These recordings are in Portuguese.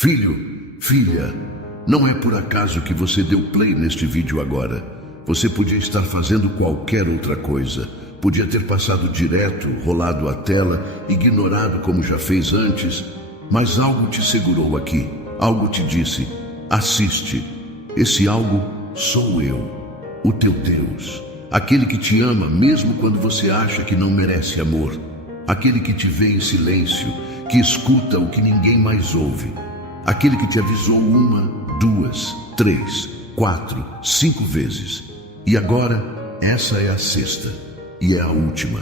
Filho, filha, não é por acaso que você deu play neste vídeo agora. Você podia estar fazendo qualquer outra coisa. Podia ter passado direto, rolado a tela, ignorado como já fez antes. Mas algo te segurou aqui. Algo te disse: assiste. Esse algo sou eu, o teu Deus. Aquele que te ama mesmo quando você acha que não merece amor. Aquele que te vê em silêncio, que escuta o que ninguém mais ouve. Aquele que te avisou 1, 2, 3, 4, 5 vezes. E agora, essa é a sexta. E é a última.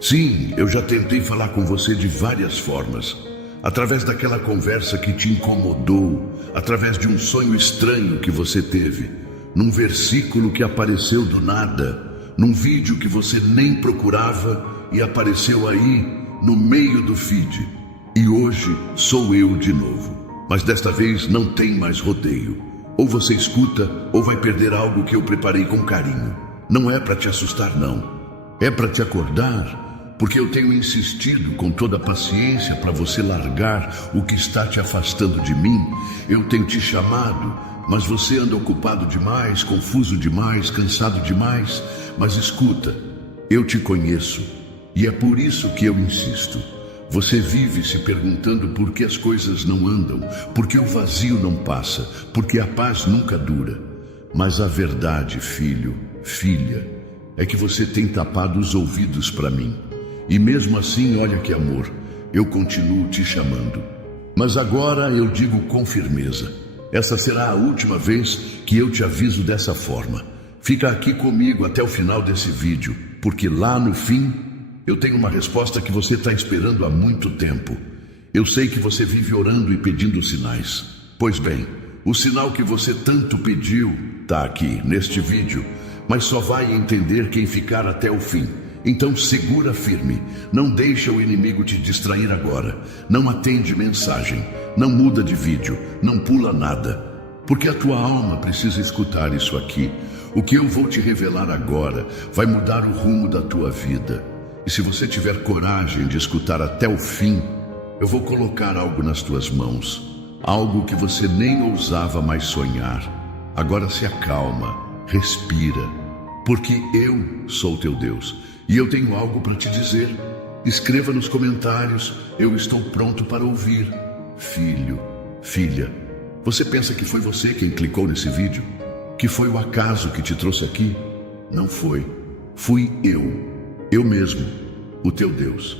Sim, eu já tentei falar com você de várias formas. Através daquela conversa que te incomodou. Através de um sonho estranho que você teve. Num versículo que apareceu do nada. Num vídeo que você nem procurava e apareceu aí, no meio do feed. E hoje sou eu de novo. Mas desta vez não tem mais rodeio. Ou você escuta, ou vai perder algo que eu preparei com carinho. Não é para te assustar, não. É para te acordar, porque eu tenho insistido com toda a paciência para você largar o que está te afastando de mim. Eu tenho te chamado, mas você anda ocupado demais, confuso demais, cansado demais. Mas escuta, eu te conheço, e é por isso que eu insisto. Você vive se perguntando por que as coisas não andam, por que o vazio não passa, por que a paz nunca dura. Mas a verdade, filho, filha, é que você tem tapado os ouvidos para mim. E mesmo assim, olha que amor, eu continuo te chamando. Mas agora eu digo com firmeza, essa será a última vez que eu te aviso dessa forma. Fica aqui comigo até o final desse vídeo, porque lá no fim, eu tenho uma resposta que você está esperando há muito tempo. Eu sei que você vive orando e pedindo sinais. Pois bem, o sinal que você tanto pediu está aqui, neste vídeo, mas só vai entender quem ficar até o fim. Então segura firme, não deixa o inimigo te distrair agora. Não atende mensagem, não muda de vídeo, não pula nada. Porque a tua alma precisa escutar isso aqui. O que eu vou te revelar agora vai mudar o rumo da tua vida. E se você tiver coragem de escutar até o fim, eu vou colocar algo nas tuas mãos. Algo que você nem ousava mais sonhar. Agora se acalma, respira. Porque eu sou teu Deus. E eu tenho algo para te dizer. Escreva nos comentários, eu estou pronto para ouvir. Filho, filha, você pensa que foi você quem clicou nesse vídeo? Que foi o acaso que te trouxe aqui? Não foi. Fui eu. Eu mesmo, o teu Deus,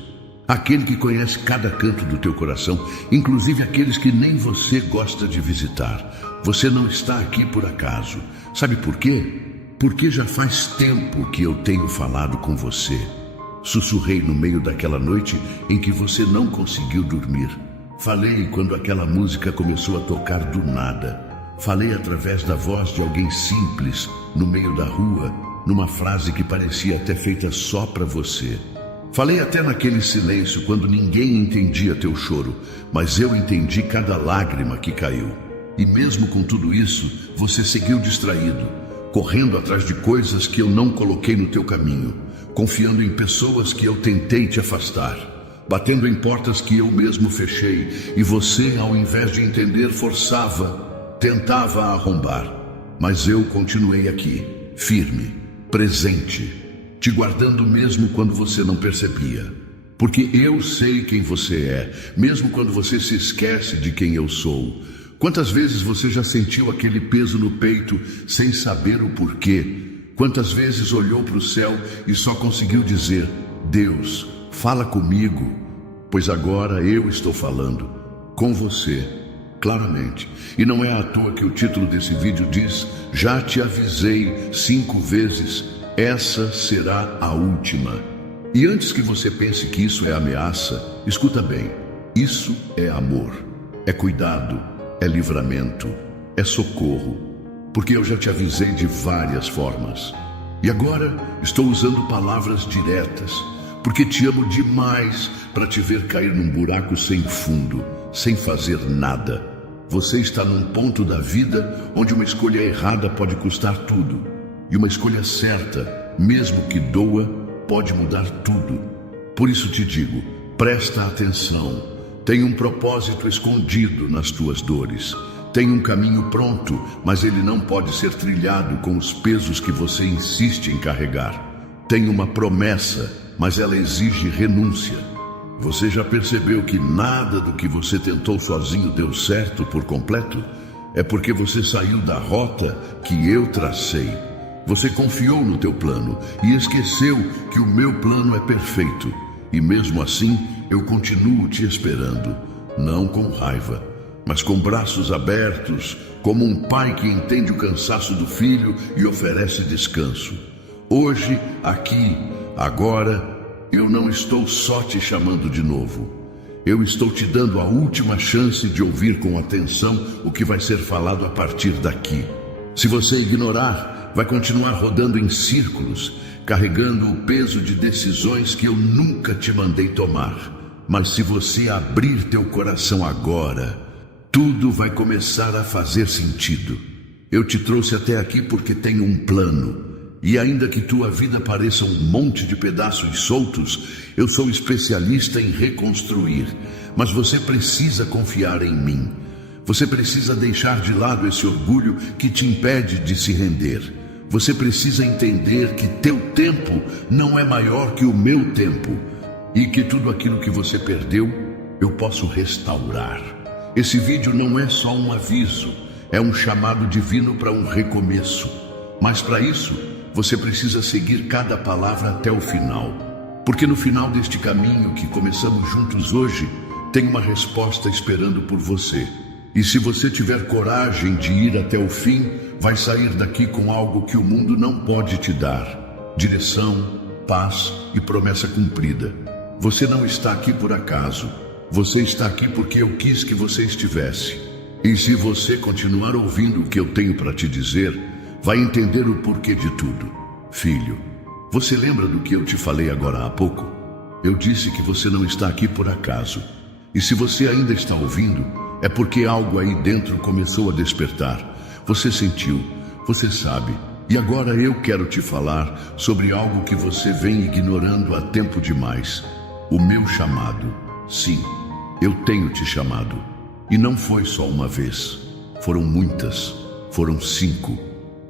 aquele que conhece cada canto do teu coração, inclusive aqueles que nem você gosta de visitar. Você não está aqui por acaso. Sabe por quê? Porque já faz tempo que eu tenho falado com você. Sussurrei no meio daquela noite em que você não conseguiu dormir. Falei quando aquela música começou a tocar do nada. Falei através da voz de alguém simples, no meio da rua, numa frase que parecia até feita só para você. Falei até naquele silêncio quando ninguém entendia teu choro, mas eu entendi cada lágrima que caiu. E mesmo com tudo isso, você seguiu distraído, correndo atrás de coisas que eu não coloquei no teu caminho, confiando em pessoas que eu tentei te afastar, batendo em portas que eu mesmo fechei, e você, ao invés de entender, forçava, tentava arrombar. Mas eu continuei aqui, firme, presente, te guardando mesmo quando você não percebia. Porque eu sei quem você é, mesmo quando você se esquece de quem eu sou. Quantas vezes você já sentiu aquele peso no peito sem saber o porquê? Quantas vezes olhou para o céu e só conseguiu dizer: Deus, fala comigo? Pois agora eu estou falando com você, claramente. E não é à toa que o título desse vídeo diz: já te avisei 5 vezes, essa será a última. E antes que você pense que isso é ameaça, escuta bem, isso é amor, é cuidado, é livramento, é socorro, porque eu já te avisei de várias formas. E agora estou usando palavras diretas, porque te amo demais para te ver cair num buraco sem fundo, sem fazer nada. Você está num ponto da vida onde uma escolha errada pode custar tudo. E uma escolha certa, mesmo que doa, pode mudar tudo. Por isso te digo, presta atenção. Tem um propósito escondido nas tuas dores. Tem um caminho pronto, mas ele não pode ser trilhado com os pesos que você insiste em carregar. Tem uma promessa, mas ela exige renúncia. Você já percebeu que nada do que você tentou sozinho deu certo por completo? É porque você saiu da rota que eu tracei. Você confiou no teu plano e esqueceu que o meu plano é perfeito. E mesmo assim, eu continuo te esperando, não com raiva, mas com braços abertos, como um pai que entende o cansaço do filho e oferece descanso. Hoje, aqui, agora, eu não estou só te chamando de novo. Eu estou te dando a última chance de ouvir com atenção o que vai ser falado a partir daqui. Se você ignorar, vai continuar rodando em círculos, carregando o peso de decisões que eu nunca te mandei tomar. Mas se você abrir teu coração agora, tudo vai começar a fazer sentido. Eu te trouxe até aqui porque tenho um plano. E ainda que tua vida pareça um monte de pedaços soltos, eu sou especialista em reconstruir. Mas você precisa confiar em mim. Você precisa deixar de lado esse orgulho que te impede de se render. Você precisa entender que teu tempo não é maior que o meu tempo. E que tudo aquilo que você perdeu, eu posso restaurar. Esse vídeo não é só um aviso, é um chamado divino para um recomeço. Mas para isso, você precisa seguir cada palavra até o final. Porque no final deste caminho que começamos juntos hoje, tem uma resposta esperando por você. E se você tiver coragem de ir até o fim, vai sair daqui com algo que o mundo não pode te dar: direção, paz e promessa cumprida. Você não está aqui por acaso. Você está aqui porque eu quis que você estivesse. E se você continuar ouvindo o que eu tenho para te dizer, vai entender o porquê de tudo. Filho, você lembra do que eu te falei agora há pouco? Eu disse que você não está aqui por acaso. E se você ainda está ouvindo, é porque algo aí dentro começou a despertar. Você sentiu, você sabe. E agora eu quero te falar sobre algo que você vem ignorando há tempo demais. O meu chamado. Sim, eu tenho te chamado. E não foi só uma vez. Foram muitas. Foram 5.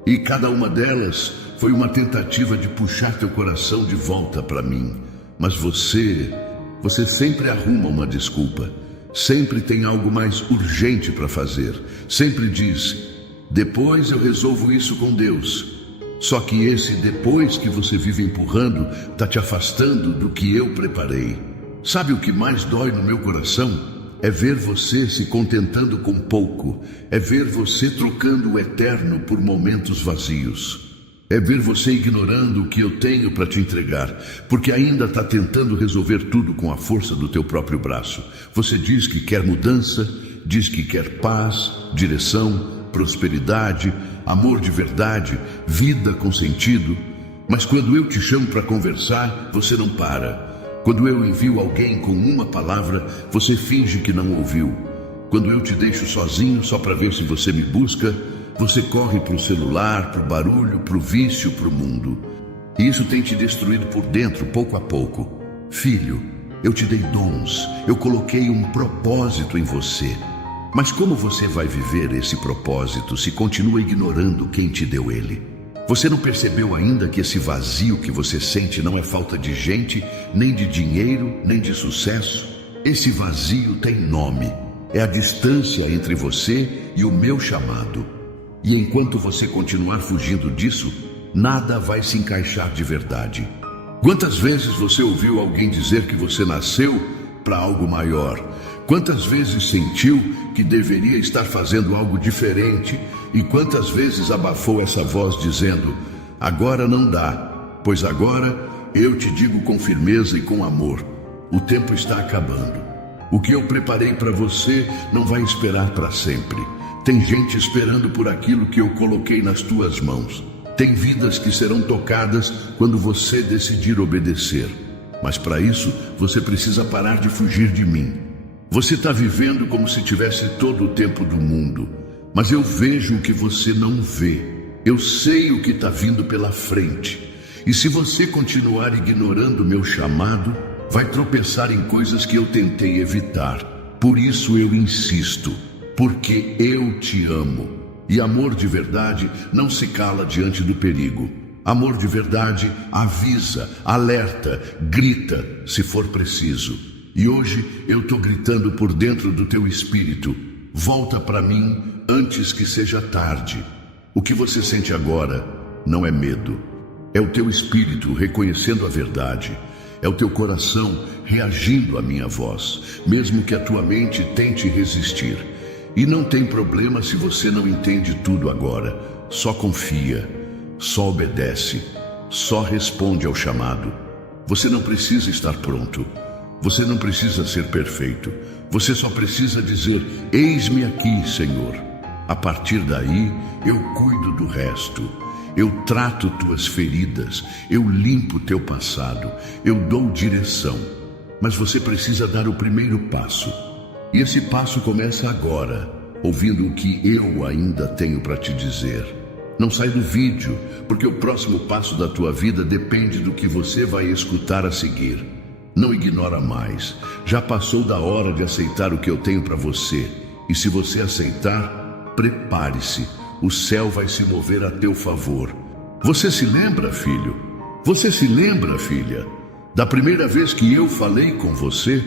E cada uma delas foi uma tentativa de puxar teu coração de volta para mim. Mas você sempre arruma uma desculpa. Sempre tem algo mais urgente para fazer. Sempre diz: depois eu resolvo isso com Deus. Só que esse depois que você vive empurrando está te afastando do que eu preparei. Sabe o que mais dói no meu coração? É ver você se contentando com pouco. É ver você trocando o eterno por momentos vazios. É ver você ignorando o que eu tenho para te entregar, porque ainda está tentando resolver tudo com a força do teu próprio braço. Você diz que quer mudança, diz que quer paz, direção, prosperidade, amor de verdade, vida com sentido. Mas quando eu te chamo para conversar, você não para. Quando eu envio alguém com uma palavra, você finge que não ouviu. Quando eu te deixo sozinho só para ver se você me busca, você corre para o celular, para o barulho, para o vício, para o mundo. E isso tem te destruído por dentro, pouco a pouco. Filho, eu te dei dons, eu coloquei um propósito em você. Mas como você vai viver esse propósito se continua ignorando quem te deu ele? Você não percebeu ainda que esse vazio que você sente não é falta de gente, nem de dinheiro, nem de sucesso? Esse vazio tem nome. É a distância entre você e o meu chamado. E enquanto você continuar fugindo disso, nada vai se encaixar de verdade. Quantas vezes você ouviu alguém dizer que você nasceu para algo maior? Quantas vezes sentiu que deveria estar fazendo algo diferente? E quantas vezes abafou essa voz dizendo: agora não dá, pois agora eu te digo com firmeza e com amor: o tempo está acabando. O que eu preparei para você não vai esperar para sempre. Tem gente esperando por aquilo que eu coloquei nas tuas mãos. Tem vidas que serão tocadas quando você decidir obedecer. Mas para isso, você precisa parar de fugir de mim. Você está vivendo como se tivesse todo o tempo do mundo. Mas eu vejo o que você não vê. Eu sei o que está vindo pela frente. E se você continuar ignorando meu chamado, vai tropeçar em coisas que eu tentei evitar. Por isso eu insisto, porque eu te amo. E amor de verdade não se cala diante do perigo. Amor de verdade avisa, alerta, grita, se for preciso. E hoje eu estou gritando por dentro do teu espírito: volta para mim antes que seja tarde. O que você sente agora não é medo. É o teu espírito reconhecendo a verdade. É o teu coração reagindo à minha voz, mesmo que a tua mente tente resistir. E não tem problema se você não entende tudo agora. Só confia, só obedece, só responde ao chamado. Você não precisa estar pronto. Você não precisa ser perfeito. Você só precisa dizer: eis-me aqui, Senhor. A partir daí, eu cuido do resto. Eu trato tuas feridas, eu limpo teu passado, eu dou direção. Mas você precisa dar o primeiro passo. E esse passo começa agora, ouvindo o que eu ainda tenho para te dizer. Não sai do vídeo, porque o próximo passo da tua vida depende do que você vai escutar a seguir. Não ignora mais. Já passou da hora de aceitar o que eu tenho para você. E se você aceitar, prepare-se. O céu vai se mover a teu favor. Você se lembra, filho? Você se lembra, filha, da primeira vez que eu falei com você?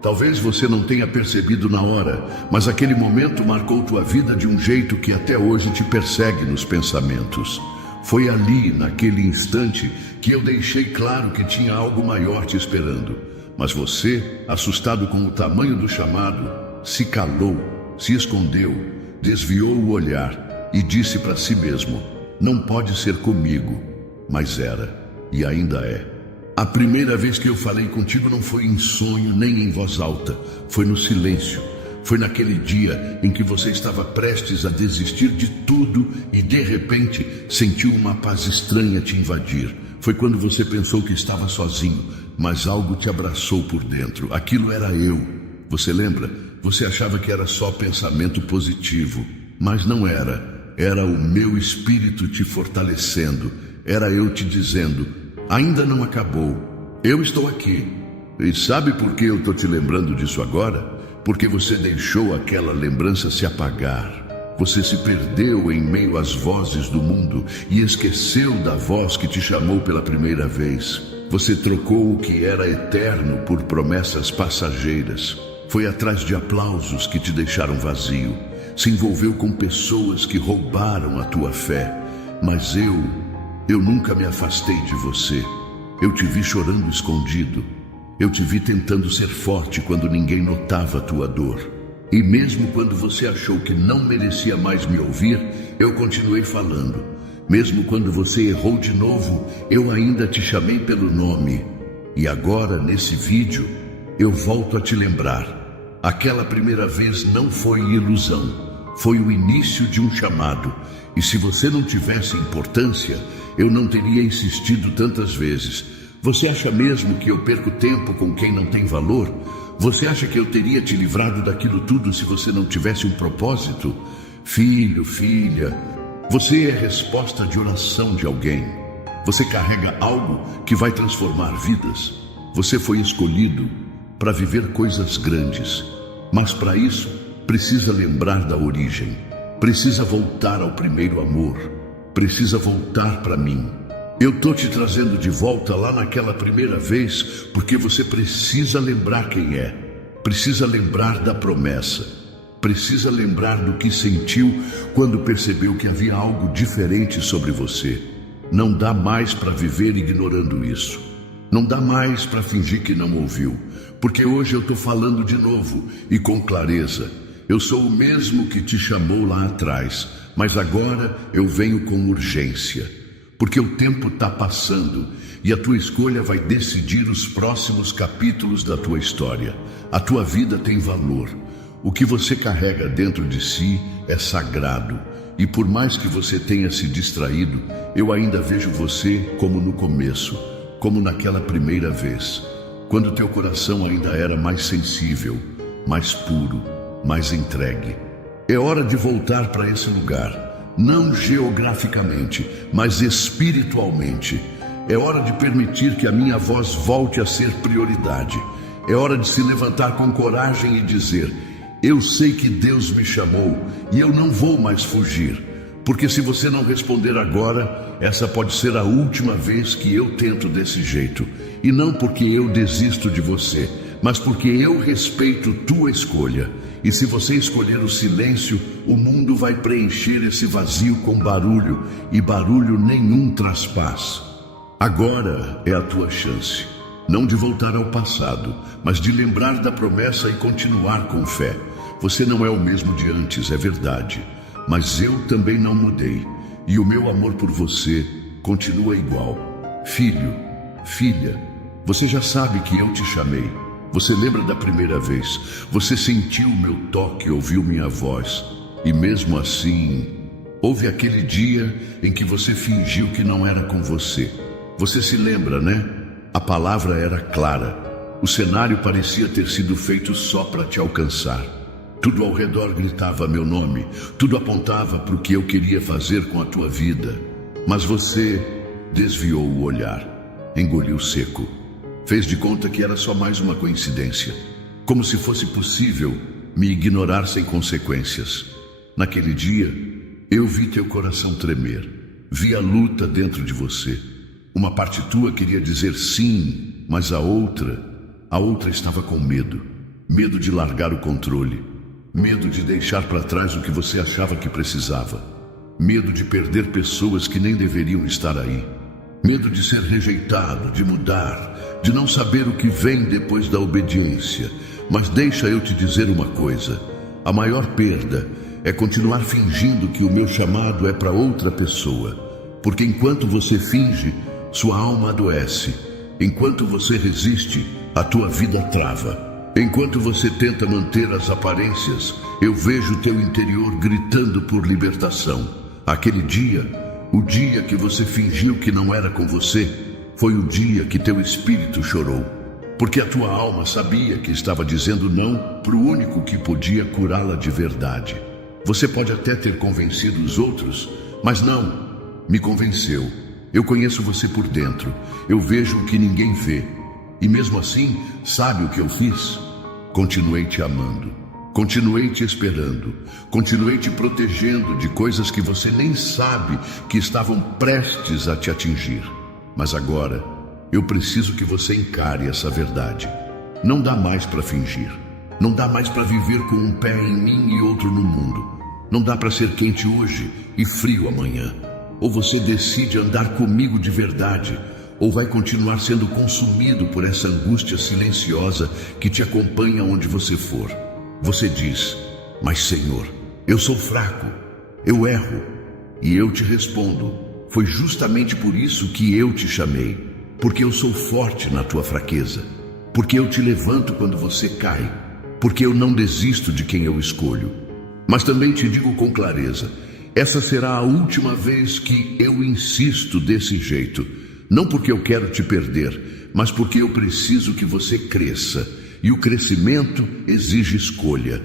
Talvez você não tenha percebido na hora, mas aquele momento marcou tua vida de um jeito que até hoje te persegue nos pensamentos. Foi ali, naquele instante, que eu deixei claro que tinha algo maior te esperando. Mas você, assustado com o tamanho do chamado, se calou, se escondeu, desviou o olhar e disse para si mesmo: não pode ser comigo. Mas era, e ainda é. A primeira vez que eu falei contigo não foi em sonho nem em voz alta, foi no silêncio. Foi naquele dia em que você estava prestes a desistir de tudo e de repente sentiu uma paz estranha te invadir. Foi quando você pensou que estava sozinho, mas algo te abraçou por dentro. Aquilo era eu. Você lembra? Você achava que era só pensamento positivo, mas não era. Era o meu espírito te fortalecendo. Era eu te dizendo: ainda não acabou. Eu estou aqui. E sabe por que eu estou te lembrando disso agora? Porque você deixou aquela lembrança se apagar. Você se perdeu em meio às vozes do mundo e esqueceu da voz que te chamou pela primeira vez. Você trocou o que era eterno por promessas passageiras. Foi atrás de aplausos que te deixaram vazio. Se envolveu com pessoas que roubaram a tua fé. Mas eu nunca me afastei de você. Eu te vi chorando escondido. Eu te vi tentando ser forte quando ninguém notava a tua dor. E mesmo quando você achou que não merecia mais me ouvir, eu continuei falando. Mesmo quando você errou de novo, eu ainda te chamei pelo nome. E agora, nesse vídeo, eu volto a te lembrar. Aquela primeira vez não foi ilusão. Foi o início de um chamado. E se você não tivesse importância, eu não teria insistido tantas vezes. Você acha mesmo que eu perco tempo com quem não tem valor? Você acha que eu teria te livrado daquilo tudo se você não tivesse um propósito? Filho, filha, você é resposta de oração de alguém. Você carrega algo que vai transformar vidas. Você foi escolhido para viver coisas grandes. Mas para isso, precisa lembrar da origem. Precisa voltar ao primeiro amor. Precisa voltar para mim. Eu tô te trazendo de volta lá naquela primeira vez, porque você precisa lembrar quem é. Precisa lembrar da promessa. Precisa lembrar do que sentiu quando percebeu que havia algo diferente sobre você. Não dá mais para viver ignorando isso. Não dá mais para fingir que não ouviu, porque hoje eu tô falando de novo e com clareza. Eu sou o mesmo que te chamou lá atrás, mas agora eu venho com urgência. Porque o tempo está passando e a tua escolha vai decidir os próximos capítulos da tua história. A tua vida tem valor. O que você carrega dentro de si é sagrado. E por mais que você tenha se distraído, eu ainda vejo você como no começo, como naquela primeira vez, quando teu coração ainda era mais sensível, mais puro, mais entregue. É hora de voltar para esse lugar. Não geograficamente, mas espiritualmente. É hora de permitir que a minha voz volte a ser prioridade. É hora de se levantar com coragem e dizer: eu sei que Deus me chamou e eu não vou mais fugir. Porque se você não responder agora, essa pode ser a última vez que eu tento desse jeito. E não porque eu desisto de você, mas porque eu respeito tua escolha. E se você escolher o silêncio, o mundo vai preencher esse vazio com barulho, e barulho nenhum traz paz. Agora é a tua chance, não de voltar ao passado, mas de lembrar da promessa e continuar com fé. Você não é o mesmo de antes, é verdade, mas eu também não mudei, e o meu amor por você continua igual. Filho, filha, você já sabe que eu te chamei. Você lembra da primeira vez? Você sentiu meu toque, ouviu minha voz. E mesmo assim, houve aquele dia em que você fingiu que não era com você. Você se lembra, né? A palavra era clara. O cenário parecia ter sido feito só para te alcançar. Tudo ao redor gritava meu nome. Tudo apontava para o que eu queria fazer com a tua vida. Mas você desviou o olhar, engoliu seco. Fez de conta que era só mais uma coincidência, como se fosse possível me ignorar sem consequências. Naquele dia, eu vi teu coração tremer, vi a luta dentro de você. Uma parte tua queria dizer sim, mas a outra estava com medo. Medo de largar o controle, medo de deixar para trás o que você achava que precisava, medo de perder pessoas que nem deveriam estar aí. Medo de ser rejeitado, de mudar, de não saber o que vem depois da obediência. Mas deixa eu te dizer uma coisa: a maior perda é continuar fingindo que o meu chamado é para outra pessoa. Porque enquanto você finge, sua alma adoece. Enquanto você resiste, a tua vida trava. Enquanto você tenta manter as aparências, eu vejo teu interior gritando por libertação. Aquele dia, o dia que você fingiu que não era com você, foi o dia que teu espírito chorou. Porque a tua alma sabia que estava dizendo não para o único que podia curá-la de verdade. Você pode até ter convencido os outros, mas não, me convenceu. Eu conheço você por dentro, eu vejo o que ninguém vê. E mesmo assim, sabe o que eu fiz? Continuei te amando. Continuei te esperando, continuei te protegendo de coisas que você nem sabe que estavam prestes a te atingir. Mas agora, eu preciso que você encare essa verdade. Não dá mais para fingir. Não dá mais para viver com um pé em mim e outro no mundo. Não dá para ser quente hoje e frio amanhã. Ou você decide andar comigo de verdade, ou vai continuar sendo consumido por essa angústia silenciosa que te acompanha onde você for. Você diz: mas Senhor, eu sou fraco, eu erro. E eu te respondo: foi justamente por isso que eu te chamei, porque eu sou forte na tua fraqueza, porque eu te levanto quando você cai, porque eu não desisto de quem eu escolho. Mas também te digo com clareza: essa será a última vez que eu insisto desse jeito, não porque eu quero te perder, mas porque eu preciso que você cresça. E o crescimento exige escolha.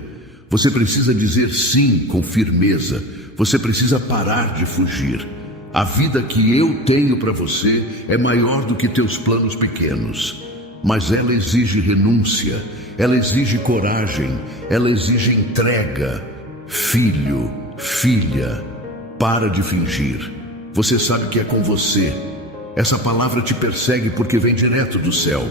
Você precisa dizer sim com firmeza. Você precisa parar de fugir. A vida que eu tenho para você é maior do que teus planos pequenos. Mas ela exige renúncia, ela exige coragem, ela exige entrega. Filho, filha, para de fingir. Você sabe que é com você. Essa palavra te persegue porque vem direto do céu.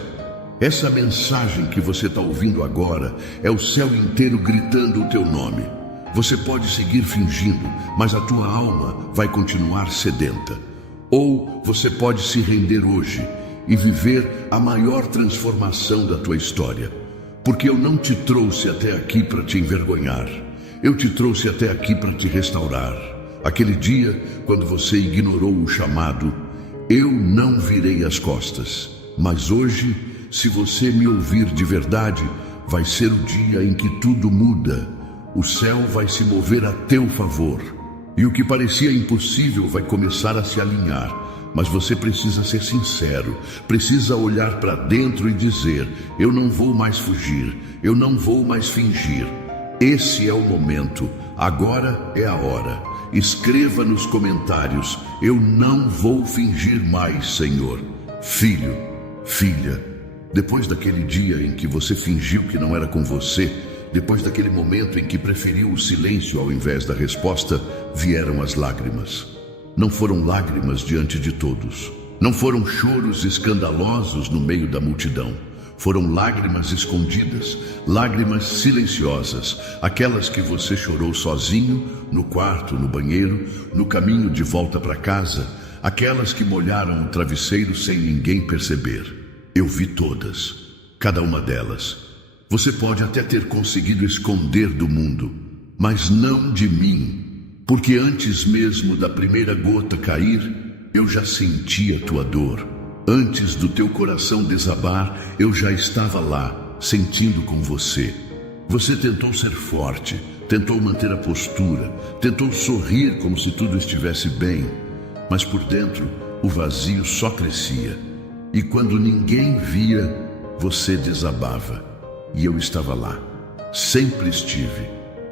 Essa mensagem que você está ouvindo agora é o céu inteiro gritando o teu nome. Você pode seguir fingindo, mas a tua alma vai continuar sedenta. Ou você pode se render hoje e viver a maior transformação da tua história. Porque eu não te trouxe até aqui para te envergonhar. Eu te trouxe até aqui para te restaurar. Aquele dia, quando você ignorou o chamado, eu não virei as costas. Mas hoje, se você me ouvir de verdade, vai ser o dia em que tudo muda. O céu vai se mover a teu favor. E o que parecia impossível vai começar a se alinhar. Mas você precisa ser sincero, precisa olhar para dentro e dizer: eu não vou mais fugir, eu não vou mais fingir. Esse é o momento, agora é a hora. Escreva nos comentários: eu não vou fingir mais, Senhor. Filho, filha, Depois daquele dia em que você fingiu que não era com você, depois daquele momento em que preferiu o silêncio ao invés da resposta, vieram as lágrimas. Não foram lágrimas diante de todos. Não foram choros escandalosos no meio da multidão. Foram lágrimas escondidas, lágrimas silenciosas, aquelas que você chorou sozinho, no quarto, no banheiro, no caminho de volta para casa, aquelas que molharam o travesseiro sem ninguém perceber. Eu vi todas, cada uma delas. Você pode até ter conseguido esconder do mundo, mas não de mim, porque antes mesmo da primeira gota cair, eu já senti a tua dor. Antes do teu coração desabar, eu já estava lá, sentindo com você. Você tentou ser forte, tentou manter a postura, tentou sorrir como se tudo estivesse bem, mas por dentro o vazio só crescia. E quando ninguém via, você desabava. E eu estava lá. Sempre estive.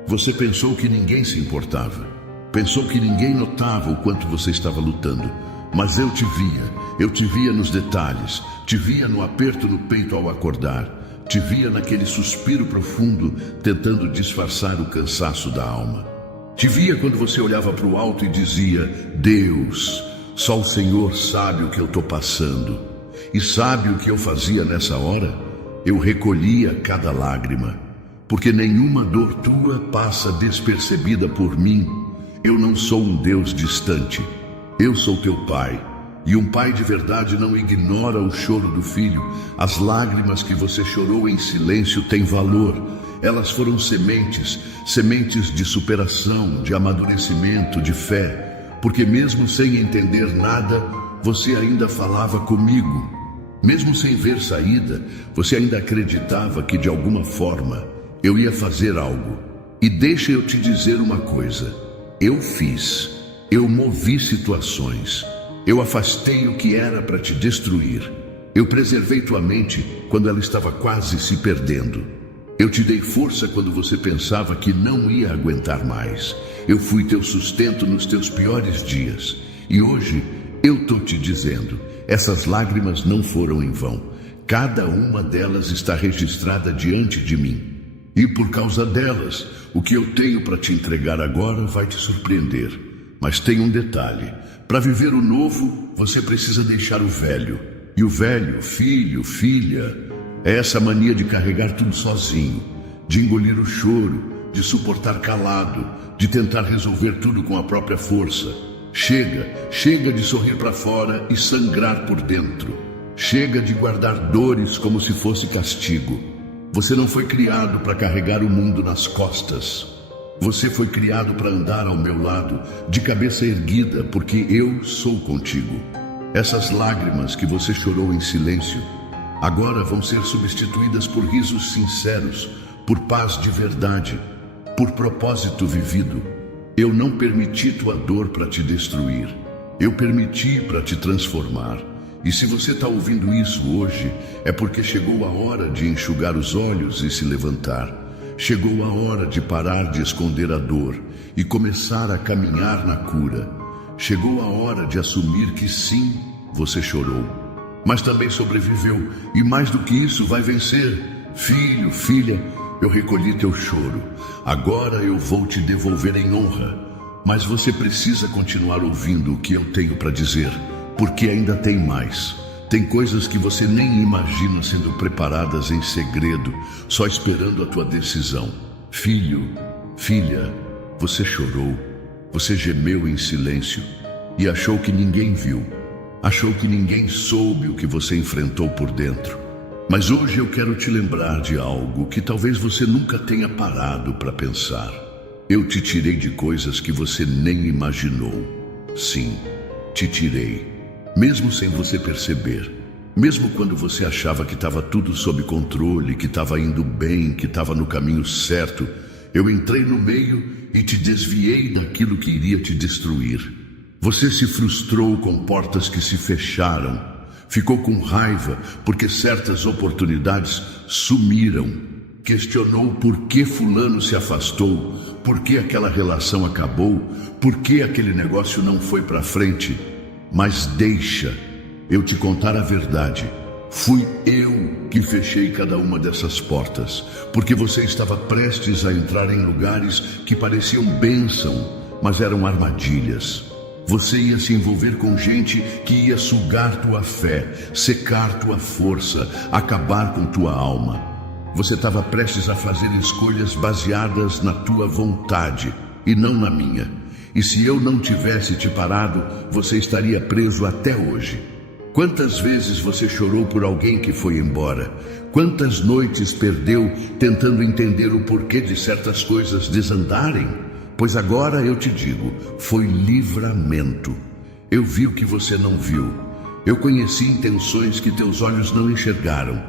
Você pensou que ninguém se importava. Pensou que ninguém notava o quanto você estava lutando. Mas eu te via nos detalhes, te via no aperto no peito ao acordar, te via naquele suspiro profundo, tentando disfarçar o cansaço da alma. Te via quando você olhava para o alto e dizia: Deus, só o Senhor sabe o que eu estou passando. E sabe o que eu fazia nessa hora? Eu recolhia cada lágrima, porque nenhuma dor tua passa despercebida por mim. Eu não sou um Deus distante. Eu sou teu pai, e um pai de verdade não ignora o choro do filho. As lágrimas que você chorou em silêncio têm valor. Elas foram sementes, sementes de superação, de amadurecimento, de fé. Porque mesmo sem entender nada, você ainda falava comigo. Mesmo sem ver saída, você ainda acreditava que de alguma forma eu ia fazer algo. E deixa eu te dizer uma coisa, eu fiz. Eu movi situações. Eu afastei o que era para te destruir. Eu preservei tua mente quando ela estava quase se perdendo. Eu te dei força quando você pensava que não ia aguentar mais. Eu fui teu sustento nos teus piores dias. E hoje eu tô te dizendo, essas lágrimas não foram em vão. Cada uma delas está registrada diante de mim. E por causa delas, o que eu tenho para te entregar agora vai te surpreender. Mas tem um detalhe, para viver o novo, você precisa deixar o velho. E o velho, filho, filha, é essa mania de carregar tudo sozinho, de engolir o choro, de suportar calado, de tentar resolver tudo com a própria força. Chega de sorrir para fora e sangrar por dentro. Chega de guardar dores como se fosse castigo. Você não foi criado para carregar o mundo nas costas. Você foi criado para andar ao meu lado, de cabeça erguida, porque eu sou contigo. Essas lágrimas que você chorou em silêncio, agora vão ser substituídas por risos sinceros, por paz de verdade, por propósito vivido. Eu não permiti tua dor para te destruir. Eu permiti para te transformar. E se você está ouvindo isso hoje, é porque chegou a hora de enxugar os olhos e se levantar. Chegou a hora de parar de esconder a dor e começar a caminhar na cura. Chegou a hora de assumir que sim, você chorou, mas também sobreviveu e mais do que isso vai vencer. Filho, filha, eu recolhi teu choro. Agora eu vou te devolver em honra. Mas você precisa continuar ouvindo o que eu tenho para dizer, porque ainda tem mais. Tem coisas que você nem imagina sendo preparadas em segredo, só esperando a tua decisão. Filho, filha, você chorou, você gemeu em silêncio e achou que ninguém viu. Achou que ninguém soube o que você enfrentou por dentro. Mas hoje eu quero te lembrar de algo que talvez você nunca tenha parado para pensar. Eu te tirei de coisas que você nem imaginou. Sim, te tirei. Mesmo sem você perceber, mesmo quando você achava que estava tudo sob controle, que estava indo bem, que estava no caminho certo, eu entrei no meio e te desviei daquilo que iria te destruir. Você se frustrou com portas que se fecharam, ficou com raiva porque certas oportunidades sumiram, questionou por que fulano se afastou, por que aquela relação acabou, por que aquele negócio não foi para frente. Mas deixa eu te contar a verdade. Fui eu que fechei cada uma dessas portas, porque você estava prestes a entrar em lugares que pareciam bênção, mas eram armadilhas. Você ia se envolver com gente que ia sugar tua fé, secar tua força, acabar com tua alma. Você estava prestes a fazer escolhas baseadas na tua vontade e não na minha. E se eu não tivesse te parado, você estaria preso até hoje. Quantas vezes você chorou por alguém que foi embora? Quantas noites perdeu tentando entender o porquê de certas coisas desandarem? Pois agora eu te digo, foi livramento. Eu vi o que você não viu. Eu conheci intenções que teus olhos não enxergaram.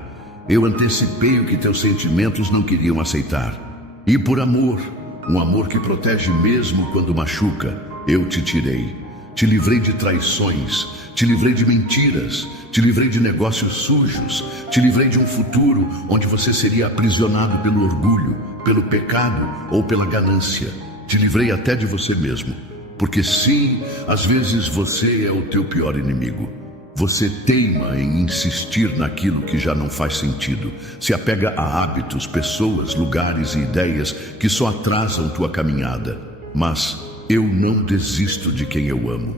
Eu antecipei o que teus sentimentos não queriam aceitar. E por amor, um amor que protege mesmo quando machuca, eu te tirei. Te livrei de traições, te livrei de mentiras, te livrei de negócios sujos, te livrei de um futuro onde você seria aprisionado pelo orgulho, pelo pecado ou pela ganância. Te livrei até de você mesmo, porque sim, às vezes você é o teu pior inimigo. Você teima em insistir naquilo que já não faz sentido, se apega a hábitos, pessoas, lugares e ideias que só atrasam tua caminhada. Mas eu não desisto de quem eu amo.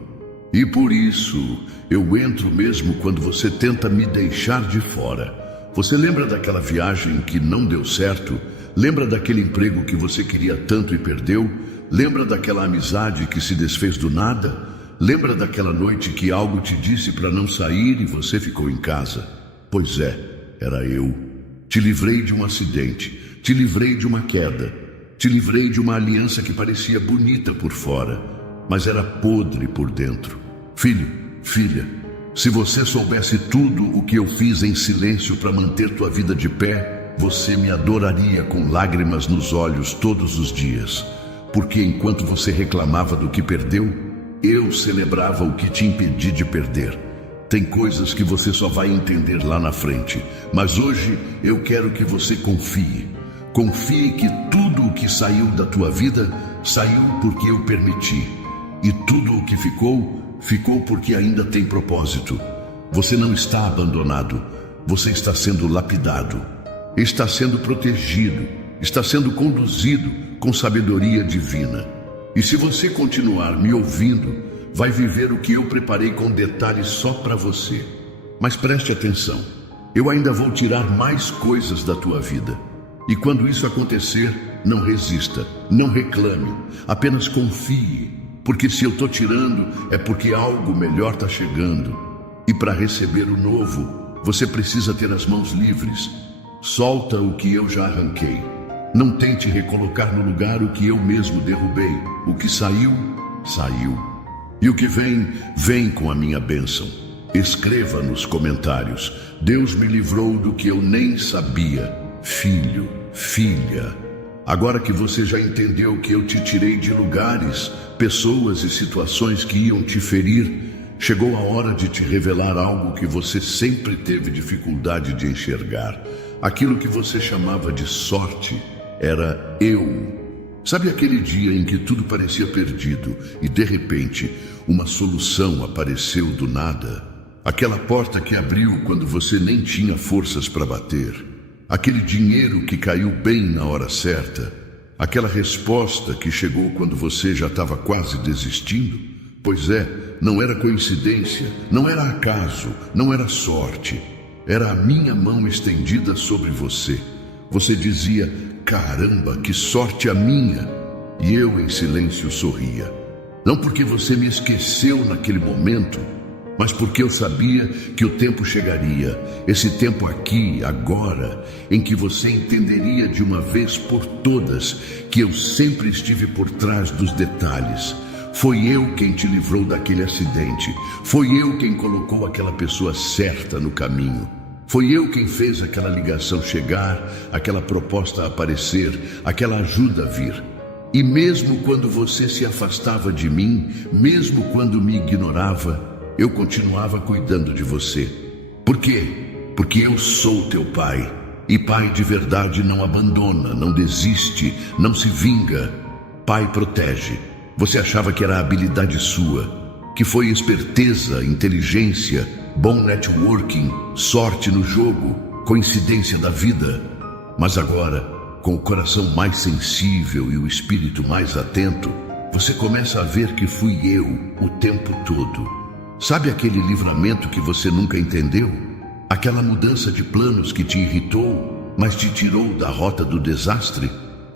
E por isso, eu entro mesmo quando você tenta me deixar de fora. Você lembra daquela viagem que não deu certo? Lembra daquele emprego que você queria tanto e perdeu? Lembra daquela amizade que se desfez do nada? Lembra daquela noite que algo te disse para não sair e você ficou em casa? Pois é, era eu. Te livrei de um acidente, te livrei de uma queda, te livrei de uma aliança que parecia bonita por fora, mas era podre por dentro. Filho, filha, se você soubesse tudo o que eu fiz em silêncio para manter tua vida de pé, você me adoraria com lágrimas nos olhos todos os dias. Porque enquanto você reclamava do que perdeu, eu celebrava o que te impedi de perder. Tem coisas que você só vai entender lá na frente, mas hoje eu quero que você confie. Confie que tudo o que saiu da tua vida, saiu porque eu permiti. E tudo o que ficou, ficou porque ainda tem propósito. Você não está abandonado, você está sendo lapidado, está sendo protegido, está sendo conduzido com sabedoria divina. E se você continuar me ouvindo, vai viver o que eu preparei com detalhes só para você. Mas preste atenção, eu ainda vou tirar mais coisas da tua vida. E quando isso acontecer, não resista, não reclame, apenas confie. Porque se eu estou tirando, é porque algo melhor está chegando. E para receber o novo, você precisa ter as mãos livres. Solta o que eu já arranquei. Não tente recolocar no lugar o que eu mesmo derrubei. O que saiu, saiu. E o que vem, vem com a minha bênção. Escreva nos comentários: Deus me livrou do que eu nem sabia. Filho, filha, agora que você já entendeu que eu te tirei de lugares, pessoas e situações que iam te ferir, chegou a hora de te revelar algo que você sempre teve dificuldade de enxergar. Aquilo que você chamava de sorte era eu. Sabe aquele dia em que tudo parecia perdido e de repente uma solução apareceu do nada? Aquela porta que abriu quando você nem tinha forças para bater. Aquele dinheiro que caiu bem na hora certa. Aquela resposta que chegou quando você já estava quase desistindo. Pois é, não era coincidência, não era acaso, não era sorte. Era a minha mão estendida sobre você. Você dizia: caramba, que sorte a minha! E eu em silêncio sorria. Não porque você me esqueceu naquele momento, mas porque eu sabia que o tempo chegaria, esse tempo aqui, agora, em que você entenderia de uma vez por todas que eu sempre estive por trás dos detalhes. Foi eu quem te livrou daquele acidente, foi eu quem colocou aquela pessoa certa no caminho. Foi eu quem fez aquela ligação chegar, aquela proposta aparecer, aquela ajuda vir. E mesmo quando você se afastava de mim, mesmo quando me ignorava, eu continuava cuidando de você. Por quê? Porque eu sou teu pai. E pai de verdade não abandona, não desiste, não se vinga. Pai protege. Você achava que era habilidade sua, que foi esperteza, inteligência, bom networking, sorte no jogo, coincidência da vida. Mas agora, com o coração mais sensível e o espírito mais atento, você começa a ver que fui eu o tempo todo. Sabe aquele livramento que você nunca entendeu? Aquela mudança de planos que te irritou, mas te tirou da rota do desastre?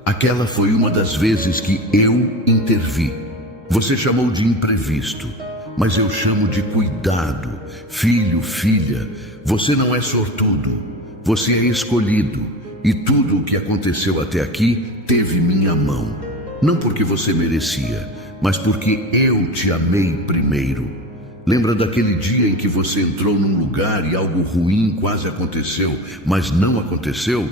Aquela foi uma das vezes que eu intervi. Você chamou de imprevisto, mas eu chamo de cuidado. Filho, filha, você não é sortudo, você é escolhido. E tudo o que aconteceu até aqui teve minha mão. Não porque você merecia, mas porque eu te amei primeiro. Lembra daquele dia em que você entrou num lugar e algo ruim quase aconteceu, mas não aconteceu?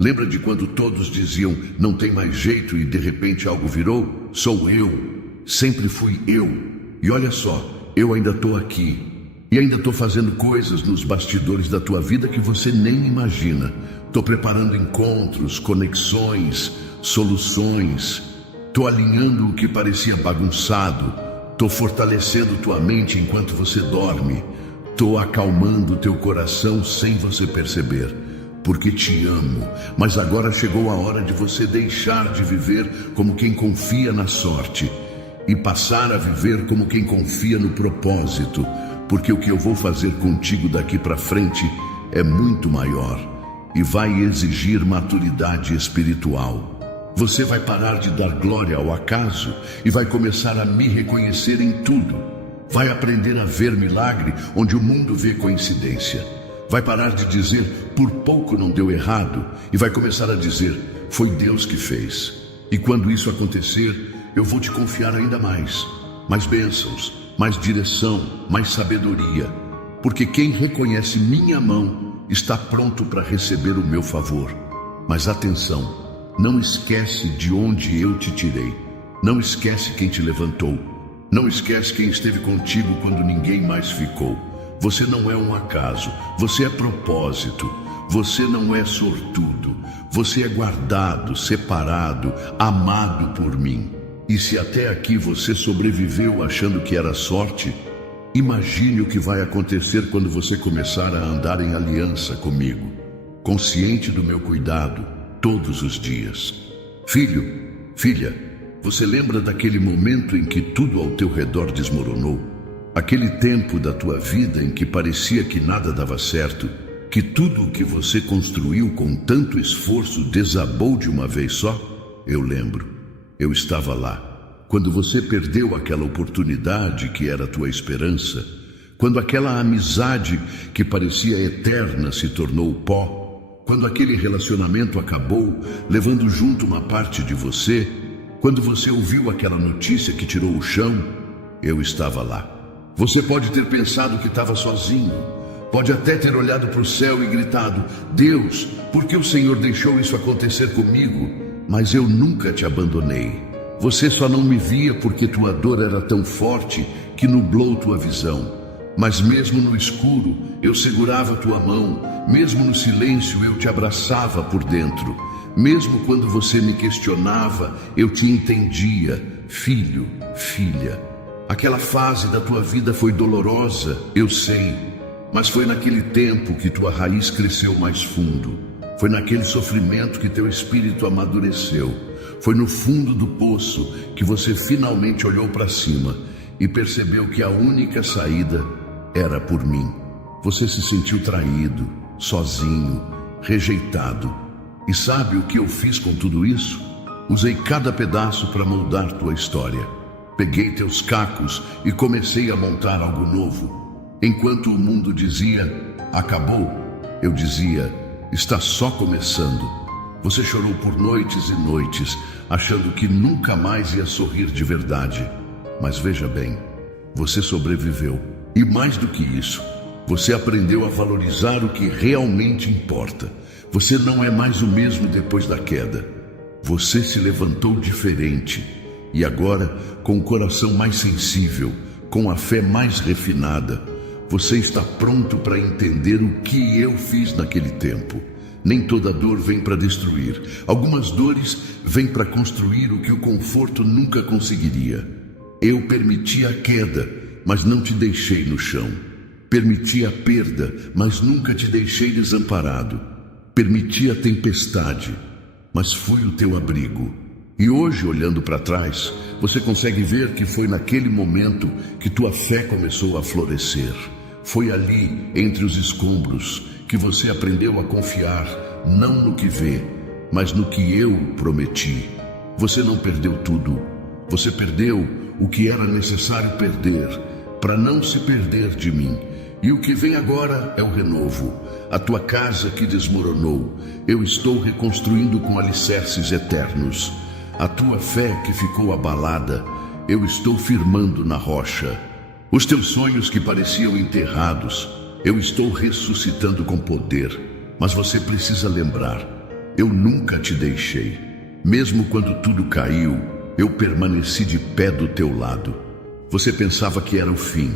Lembra de quando todos diziam, não tem mais jeito, e de repente algo virou? Sou eu. Sempre fui eu. E olha só, eu ainda estou aqui. E ainda estou fazendo coisas nos bastidores da tua vida que você nem imagina. Estou preparando encontros, conexões, soluções. Estou alinhando o que parecia bagunçado. Estou fortalecendo tua mente enquanto você dorme. Estou acalmando teu coração sem você perceber. Porque te amo. Mas agora chegou a hora de você deixar de viver como quem confia na sorte e passar a viver como quem confia no propósito. Porque o que eu vou fazer contigo daqui para frente é muito maior e vai exigir maturidade espiritual. Você vai parar de dar glória ao acaso e vai começar a me reconhecer em tudo. Vai aprender a ver milagre onde o mundo vê coincidência. Vai parar de dizer, por pouco não deu errado, e vai começar a dizer, foi Deus que fez. E quando isso acontecer, eu vou te confiar ainda mais. Mais bênçãos, mais direção, mais sabedoria. Porque quem reconhece minha mão está pronto para receber o meu favor. Mas atenção, não esquece de onde eu te tirei. Não esquece quem te levantou. Não esquece quem esteve contigo quando ninguém mais ficou. Você não é um acaso, você é propósito. Você não é sortudo. Você é guardado, separado, amado por mim. E se até aqui você sobreviveu achando que era sorte, imagine o que vai acontecer quando você começar a andar em aliança comigo, consciente do meu cuidado todos os dias. Filho, filha, você lembra daquele momento em que tudo ao teu redor desmoronou? Aquele tempo da tua vida em que parecia que nada dava certo, que tudo o que você construiu com tanto esforço desabou de uma vez só? Eu lembro. Eu estava lá, quando você perdeu aquela oportunidade que era a tua esperança, quando aquela amizade que parecia eterna se tornou pó, quando aquele relacionamento acabou, levando junto uma parte de você, quando você ouviu aquela notícia que tirou o chão, eu estava lá. Você pode ter pensado que estava sozinho, pode até ter olhado para o céu e gritado, Deus, por que o Senhor deixou isso acontecer comigo? Mas eu nunca te abandonei. Você só não me via porque tua dor era tão forte que nublou tua visão. Mas mesmo no escuro, eu segurava tua mão. Mesmo no silêncio, eu te abraçava por dentro. Mesmo quando você me questionava, eu te entendia. Filho, filha, aquela fase da tua vida foi dolorosa, eu sei. Mas foi naquele tempo que tua raiz cresceu mais fundo. Foi naquele sofrimento que teu espírito amadureceu. Foi no fundo do poço que você finalmente olhou para cima e percebeu que a única saída era por mim. Você se sentiu traído, sozinho, rejeitado. E sabe o que eu fiz com tudo isso? Usei cada pedaço para moldar tua história. Peguei teus cacos e comecei a montar algo novo. Enquanto o mundo dizia, acabou, eu dizia, está só começando. Você chorou por noites e noites, achando que nunca mais ia sorrir de verdade. Mas veja bem, você sobreviveu. E mais do que isso, você aprendeu a valorizar o que realmente importa. Você não é mais o mesmo depois da queda. Você se levantou diferente. E agora, com o coração mais sensível, com a fé mais refinada, você está pronto para entender o que eu fiz naquele tempo. Nem toda dor vem para destruir. Algumas dores vêm para construir o que o conforto nunca conseguiria. Eu permiti a queda, mas não te deixei no chão. Permiti a perda, mas nunca te deixei desamparado. Permiti a tempestade, mas fui o teu abrigo. E hoje, olhando para trás, você consegue ver que foi naquele momento que tua fé começou a florescer. Foi ali, entre os escombros, que você aprendeu a confiar, não no que vê, mas no que eu prometi. Você não perdeu tudo. Você perdeu o que era necessário perder, para não se perder de mim. E o que vem agora é o renovo. A tua casa que desmoronou, eu estou reconstruindo com alicerces eternos. A tua fé que ficou abalada, eu estou firmando na rocha. Os teus sonhos que pareciam enterrados, eu estou ressuscitando com poder. Mas você precisa lembrar, eu nunca te deixei. Mesmo quando tudo caiu, eu permaneci de pé do teu lado. Você pensava que era o fim,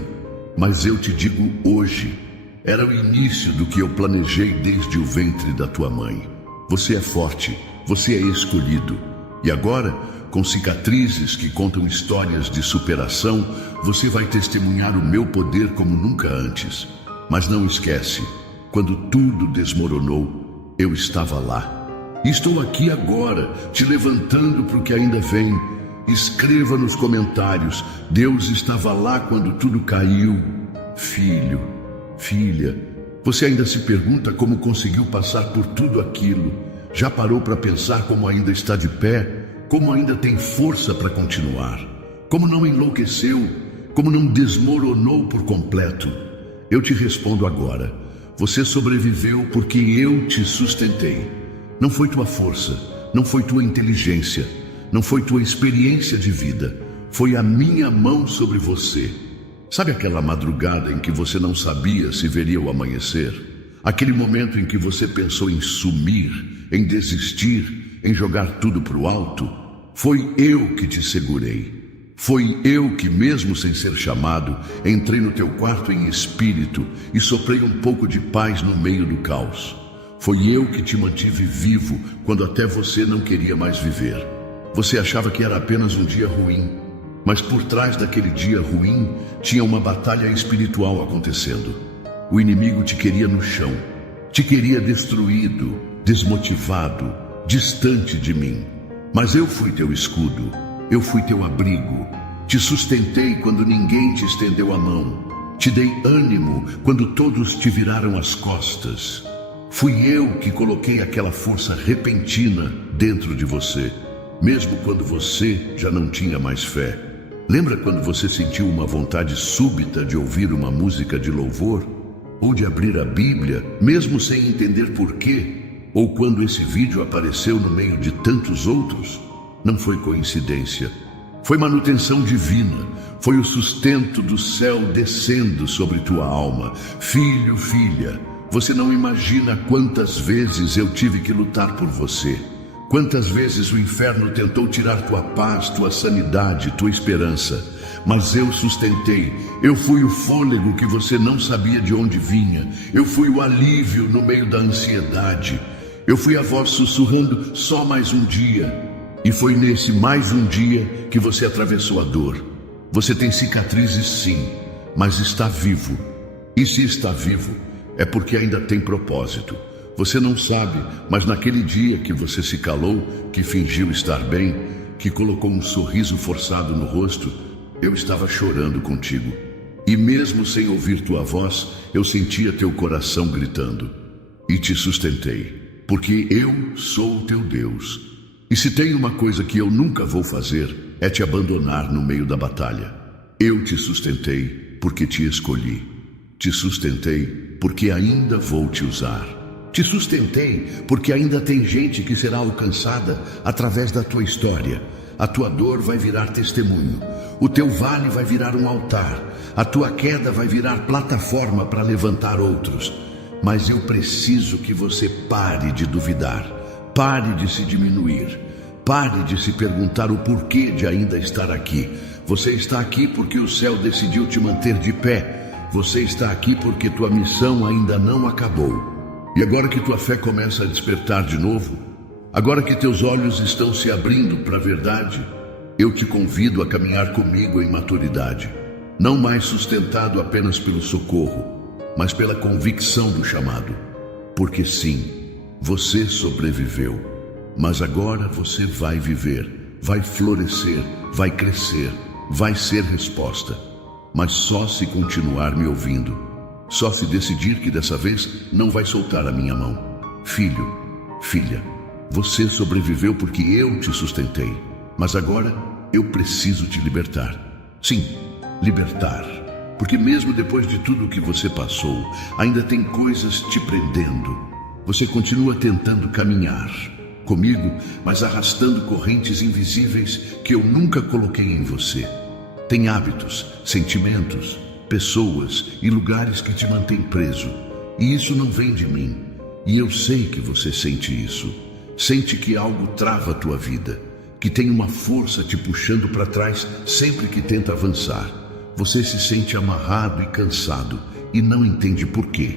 mas eu te digo hoje, era o início do que eu planejei desde o ventre da tua mãe. Você é forte, você é escolhido. E agora, com cicatrizes que contam histórias de superação, você vai testemunhar o meu poder como nunca antes. Mas não esquece, quando tudo desmoronou, eu estava lá. E estou aqui agora, te levantando para o que ainda vem. Escreva nos comentários, Deus estava lá quando tudo caiu. Filho, filha, você ainda se pergunta como conseguiu passar por tudo aquilo? Já parou para pensar como ainda está de pé? Como ainda tem força para continuar? Como não enlouqueceu? Como não desmoronou por completo? Eu te respondo agora. Você sobreviveu porque eu te sustentei. Não foi tua força, não foi tua inteligência, não foi tua experiência de vida. Foi a minha mão sobre você. Sabe aquela madrugada em que você não sabia se veria o amanhecer? Aquele momento em que você pensou em sumir, em desistir, em jogar tudo para o alto? Foi eu que te segurei. Foi eu que, mesmo sem ser chamado, entrei no teu quarto em espírito e soprei um pouco de paz no meio do caos. Foi eu que te mantive vivo quando até você não queria mais viver. Você achava que era apenas um dia ruim, mas por trás daquele dia ruim tinha uma batalha espiritual acontecendo. O inimigo te queria no chão, te queria destruído, desmotivado, distante de mim. Mas eu fui teu escudo, eu fui teu abrigo. Te sustentei quando ninguém te estendeu a mão. Te dei ânimo quando todos te viraram as costas. Fui eu que coloquei aquela força repentina dentro de você, mesmo quando você já não tinha mais fé. Lembra quando você sentiu uma vontade súbita de ouvir uma música de louvor? Ou de abrir a Bíblia, mesmo sem entender porquê? Ou quando esse vídeo apareceu no meio de tantos outros? Não foi coincidência. Foi manutenção divina. Foi o sustento do céu descendo sobre tua alma. Filho, filha, você não imagina quantas vezes eu tive que lutar por você. Quantas vezes o inferno tentou tirar tua paz, tua sanidade, tua esperança. Mas eu sustentei. Eu fui o fôlego que você não sabia de onde vinha. Eu fui o alívio no meio da ansiedade. Eu fui a voz sussurrando só mais um dia. E foi nesse mais um dia que você atravessou a dor. Você tem cicatrizes sim, mas está vivo. E se está vivo, é porque ainda tem propósito. Você não sabe, mas naquele dia que você se calou, que fingiu estar bem, que colocou um sorriso forçado no rosto, eu estava chorando contigo. E mesmo sem ouvir tua voz, eu sentia teu coração gritando. E te sustentei, porque eu sou o teu Deus. E se tem uma coisa que eu nunca vou fazer, é te abandonar no meio da batalha. Eu te sustentei porque te escolhi. Te sustentei porque ainda vou te usar. Te sustentei porque ainda tem gente que será alcançada através da tua história. A tua dor vai virar testemunho. O teu vale vai virar um altar. A tua queda vai virar plataforma para levantar outros. Mas eu preciso que você pare de duvidar. Pare de se diminuir. Pare de se perguntar o porquê de ainda estar aqui. Você está aqui porque o céu decidiu te manter de pé. Você está aqui porque tua missão ainda não acabou. E agora que tua fé começa a despertar de novo, agora que teus olhos estão se abrindo para a verdade, eu te convido a caminhar comigo em maturidade. Não mais sustentado apenas pelo socorro, mas pela convicção do chamado. Porque sim, você sobreviveu, mas agora você vai viver, vai florescer, vai crescer, vai ser resposta. Mas só se continuar me ouvindo, só se decidir que dessa vez não vai soltar a minha mão. Filho, filha, você sobreviveu porque eu te sustentei, mas agora eu preciso te libertar. Sim, libertar. Porque mesmo depois de tudo que você passou, ainda tem coisas te prendendo. Você continua tentando caminhar comigo, mas arrastando correntes invisíveis que eu nunca coloquei em você. Tem hábitos, sentimentos, pessoas e lugares que te mantêm preso. E isso não vem de mim. E eu sei que você sente isso. Sente que algo trava a tua vida, que tem uma força te puxando para trás sempre que tenta avançar. Você se sente amarrado e cansado e não entende por quê.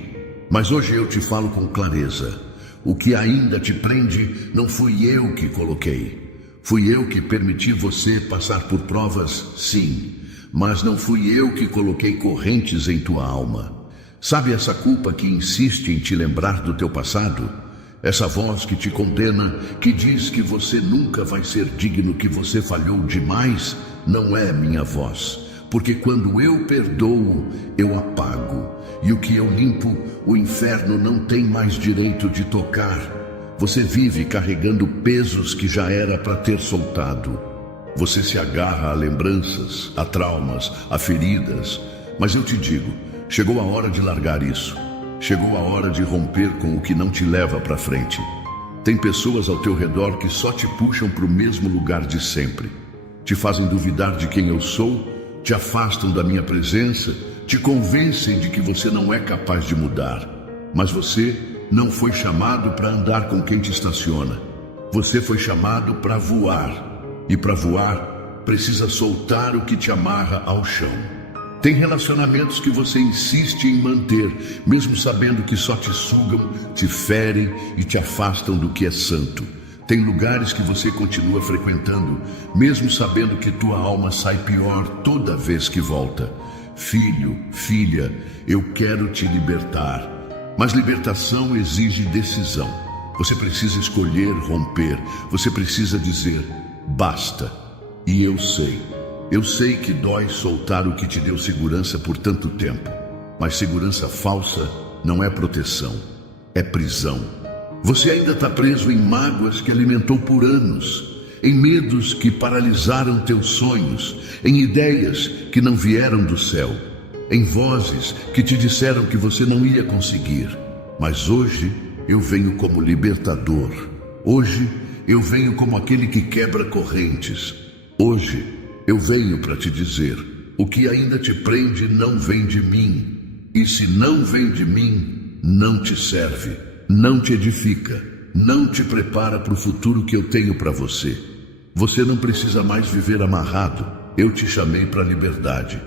Mas hoje eu te falo com clareza. O que ainda te prende não fui eu que coloquei. Fui eu que permiti você passar por provas, sim, mas não fui eu que coloquei correntes em tua alma. Sabe essa culpa que insiste em te lembrar do teu passado? Essa voz que te condena, que diz que você nunca vai ser digno, que você falhou demais, não é minha voz. Porque quando eu perdoo, eu apago. E o que eu limpo, o inferno não tem mais direito de tocar. Você vive carregando pesos que já era para ter soltado. Você se agarra a lembranças, a traumas, a feridas. Mas eu te digo, chegou a hora de largar isso. Chegou a hora de romper com o que não te leva para frente. Tem pessoas ao teu redor que só te puxam para o mesmo lugar de sempre. Te fazem duvidar de quem eu sou, te afastam da minha presença, te convencem de que você não é capaz de mudar. Mas você não foi chamado para andar com quem te estaciona. Você foi chamado para voar. E para voar, precisa soltar o que te amarra ao chão. Tem relacionamentos que você insiste em manter, mesmo sabendo que só te sugam, te ferem e te afastam do que é santo. Tem lugares que você continua frequentando, mesmo sabendo que tua alma sai pior toda vez que volta. Filho, filha, eu quero te libertar. Mas libertação exige decisão. Você precisa escolher romper. Você precisa dizer, basta. E eu sei que dói soltar o que te deu segurança por tanto tempo. Mas segurança falsa não é proteção, é prisão. Você ainda está preso em mágoas que alimentou por anos, em medos que paralisaram teus sonhos, em ideias que não vieram do céu, em vozes que te disseram que você não ia conseguir. Mas hoje eu venho como libertador. Hoje eu venho como aquele que quebra correntes. Hoje eu venho para te dizer, o que ainda te prende não vem de mim. E se não vem de mim, não te serve, não te edifica, não te prepara para o futuro que eu tenho para você. Você não precisa mais viver amarrado. Eu te chamei para a liberdade.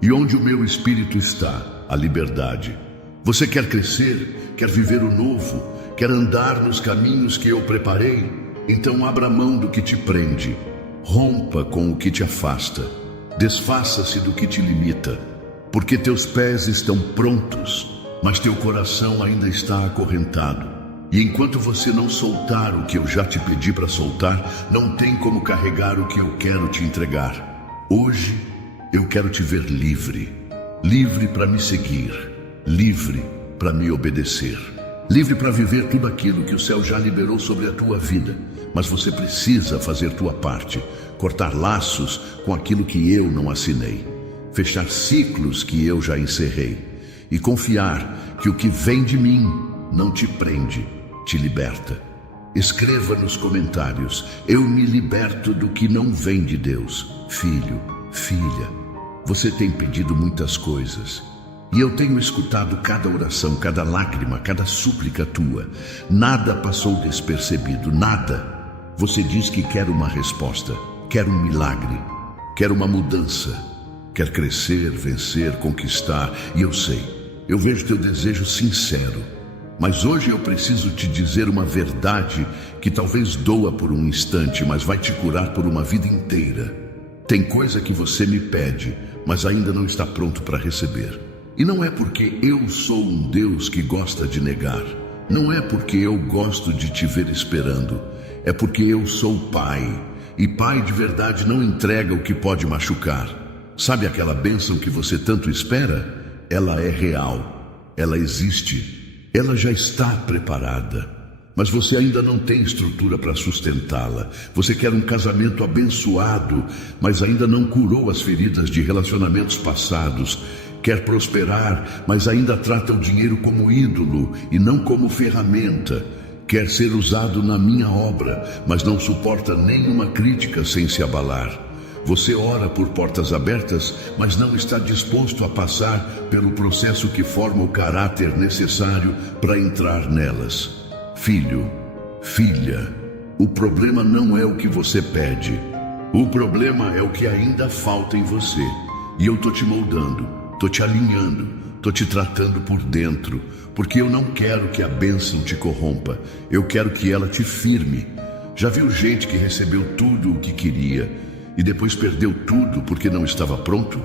E onde o meu espírito está, a liberdade. Você quer crescer, quer viver o novo, quer andar nos caminhos que eu preparei? Então abra mão do que te prende. Rompa com o que te afasta. Desfaça-se do que te limita. Porque teus pés estão prontos, mas teu coração ainda está acorrentado. E enquanto você não soltar o que eu já te pedi para soltar, não tem como carregar o que eu quero te entregar. Hoje eu quero te ver livre. Livre para me seguir. Livre para me obedecer. Livre para viver tudo aquilo que o céu já liberou sobre a tua vida. Mas você precisa fazer tua parte. Cortar laços com aquilo que eu não assinei. Fechar ciclos que eu já encerrei. E confiar que o que vem de mim não te prende, te liberta. Escreva nos comentários, eu me liberto do que não vem de Deus. Filho, filha, você tem pedido muitas coisas. E eu tenho escutado cada oração, cada lágrima, cada súplica tua. Nada passou despercebido, nada. Você diz que quer uma resposta, quer um milagre, quer uma mudança, quer crescer, vencer, conquistar. E eu sei, eu vejo teu desejo sincero. Mas hoje eu preciso te dizer uma verdade que talvez doa por um instante, mas vai te curar por uma vida inteira. Tem coisa que você me pede, mas ainda não está pronto para receber. E não é porque eu sou um Deus que gosta de negar. Não é porque eu gosto de te ver esperando. É porque eu sou Pai. E Pai de verdade não entrega o que pode machucar. Sabe aquela bênção que você tanto espera? Ela é real. Ela existe. Ela já está preparada. Mas você ainda não tem estrutura para sustentá-la. Você quer um casamento abençoado, mas ainda não curou as feridas de relacionamentos passados. Quer prosperar, mas ainda trata o dinheiro como ídolo e não como ferramenta. Quer ser usado na minha obra, mas não suporta nenhuma crítica sem se abalar. Você ora por portas abertas, mas não está disposto a passar pelo processo que forma o caráter necessário para entrar nelas. Filho, filha, o problema não é o que você pede. O problema é o que ainda falta em você. E eu tô te moldando, tô te alinhando, tô te tratando por dentro, porque eu não quero que a bênção te corrompa. Eu quero que ela te firme. Já viu gente que recebeu tudo o que queria e depois perdeu tudo porque não estava pronto?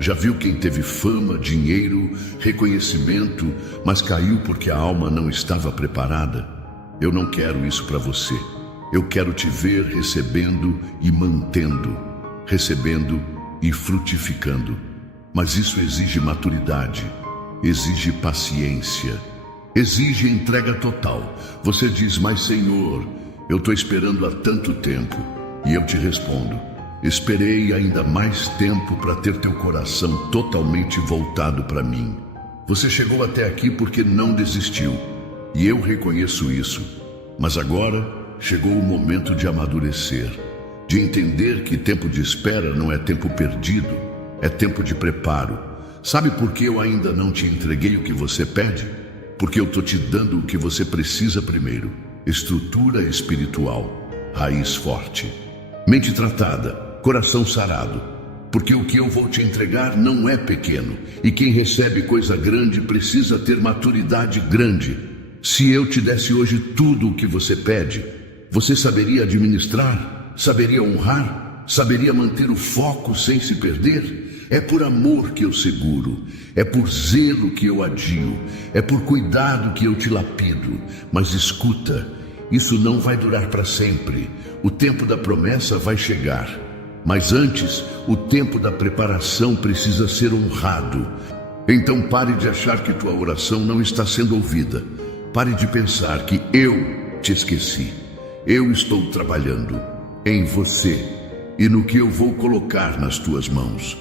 Já viu quem teve fama, dinheiro, reconhecimento, mas caiu porque a alma não estava preparada? Eu não quero isso para você. Eu quero te ver recebendo e mantendo, recebendo e frutificando. Mas isso exige maturidade, exige paciência, exige entrega total. Você diz, mas Senhor, eu estou esperando há tanto tempo. E eu te respondo, esperei ainda mais tempo para ter teu coração totalmente voltado para mim. Você chegou até aqui porque não desistiu, e eu reconheço isso. Mas agora chegou o momento de amadurecer, de entender que tempo de espera não é tempo perdido, é tempo de preparo. Sabe por que eu ainda não te entreguei o que você pede? Porque eu estou te dando o que você precisa primeiro: estrutura espiritual, raiz forte, mente tratada, coração sarado. Porque o que eu vou te entregar não é pequeno, e quem recebe coisa grande precisa ter maturidade grande. Se eu te desse hoje tudo o que você pede, você saberia administrar, saberia honrar, saberia manter o foco sem se perder? É por amor que eu seguro, é por zelo que eu adio, é por cuidado que eu te lapido. Mas escuta, isso não vai durar para sempre. O tempo da promessa vai chegar. Mas antes, o tempo da preparação precisa ser honrado. Então pare de achar que tua oração não está sendo ouvida. Pare de pensar que eu te esqueci. Eu estou trabalhando em você e no que eu vou colocar nas tuas mãos.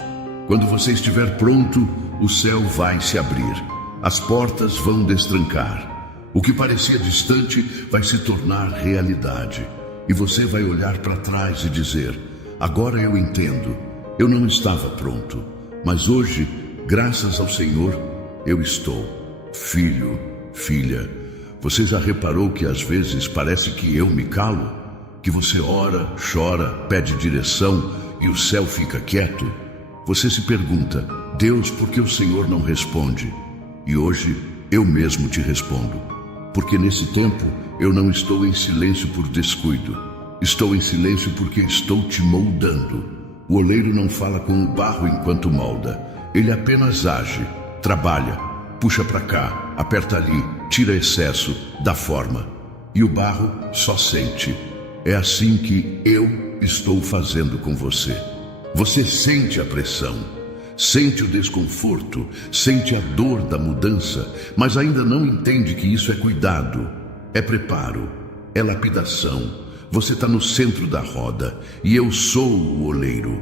Quando você estiver pronto, o céu vai se abrir. As portas vão destrancar. O que parecia distante vai se tornar realidade. E você vai olhar para trás e dizer, agora eu entendo. Eu não estava pronto, mas hoje, graças ao Senhor, eu estou. Filho, filha, você já reparou que às vezes parece que eu me calo? Que você ora, chora, pede direção e o céu fica quieto? Você se pergunta, Deus, por que o Senhor não responde? E hoje eu mesmo te respondo. Porque nesse tempo eu não estou em silêncio por descuido. Estou em silêncio porque estou te moldando. O oleiro não fala com o barro enquanto molda. Ele apenas age, trabalha, puxa para cá, aperta ali, tira excesso, dá forma. E o barro só sente. É assim que eu estou fazendo com você. Você sente a pressão, sente o desconforto, sente a dor da mudança, mas ainda não entende que isso é cuidado, é preparo, é lapidação. Você está no centro da roda e eu sou o oleiro.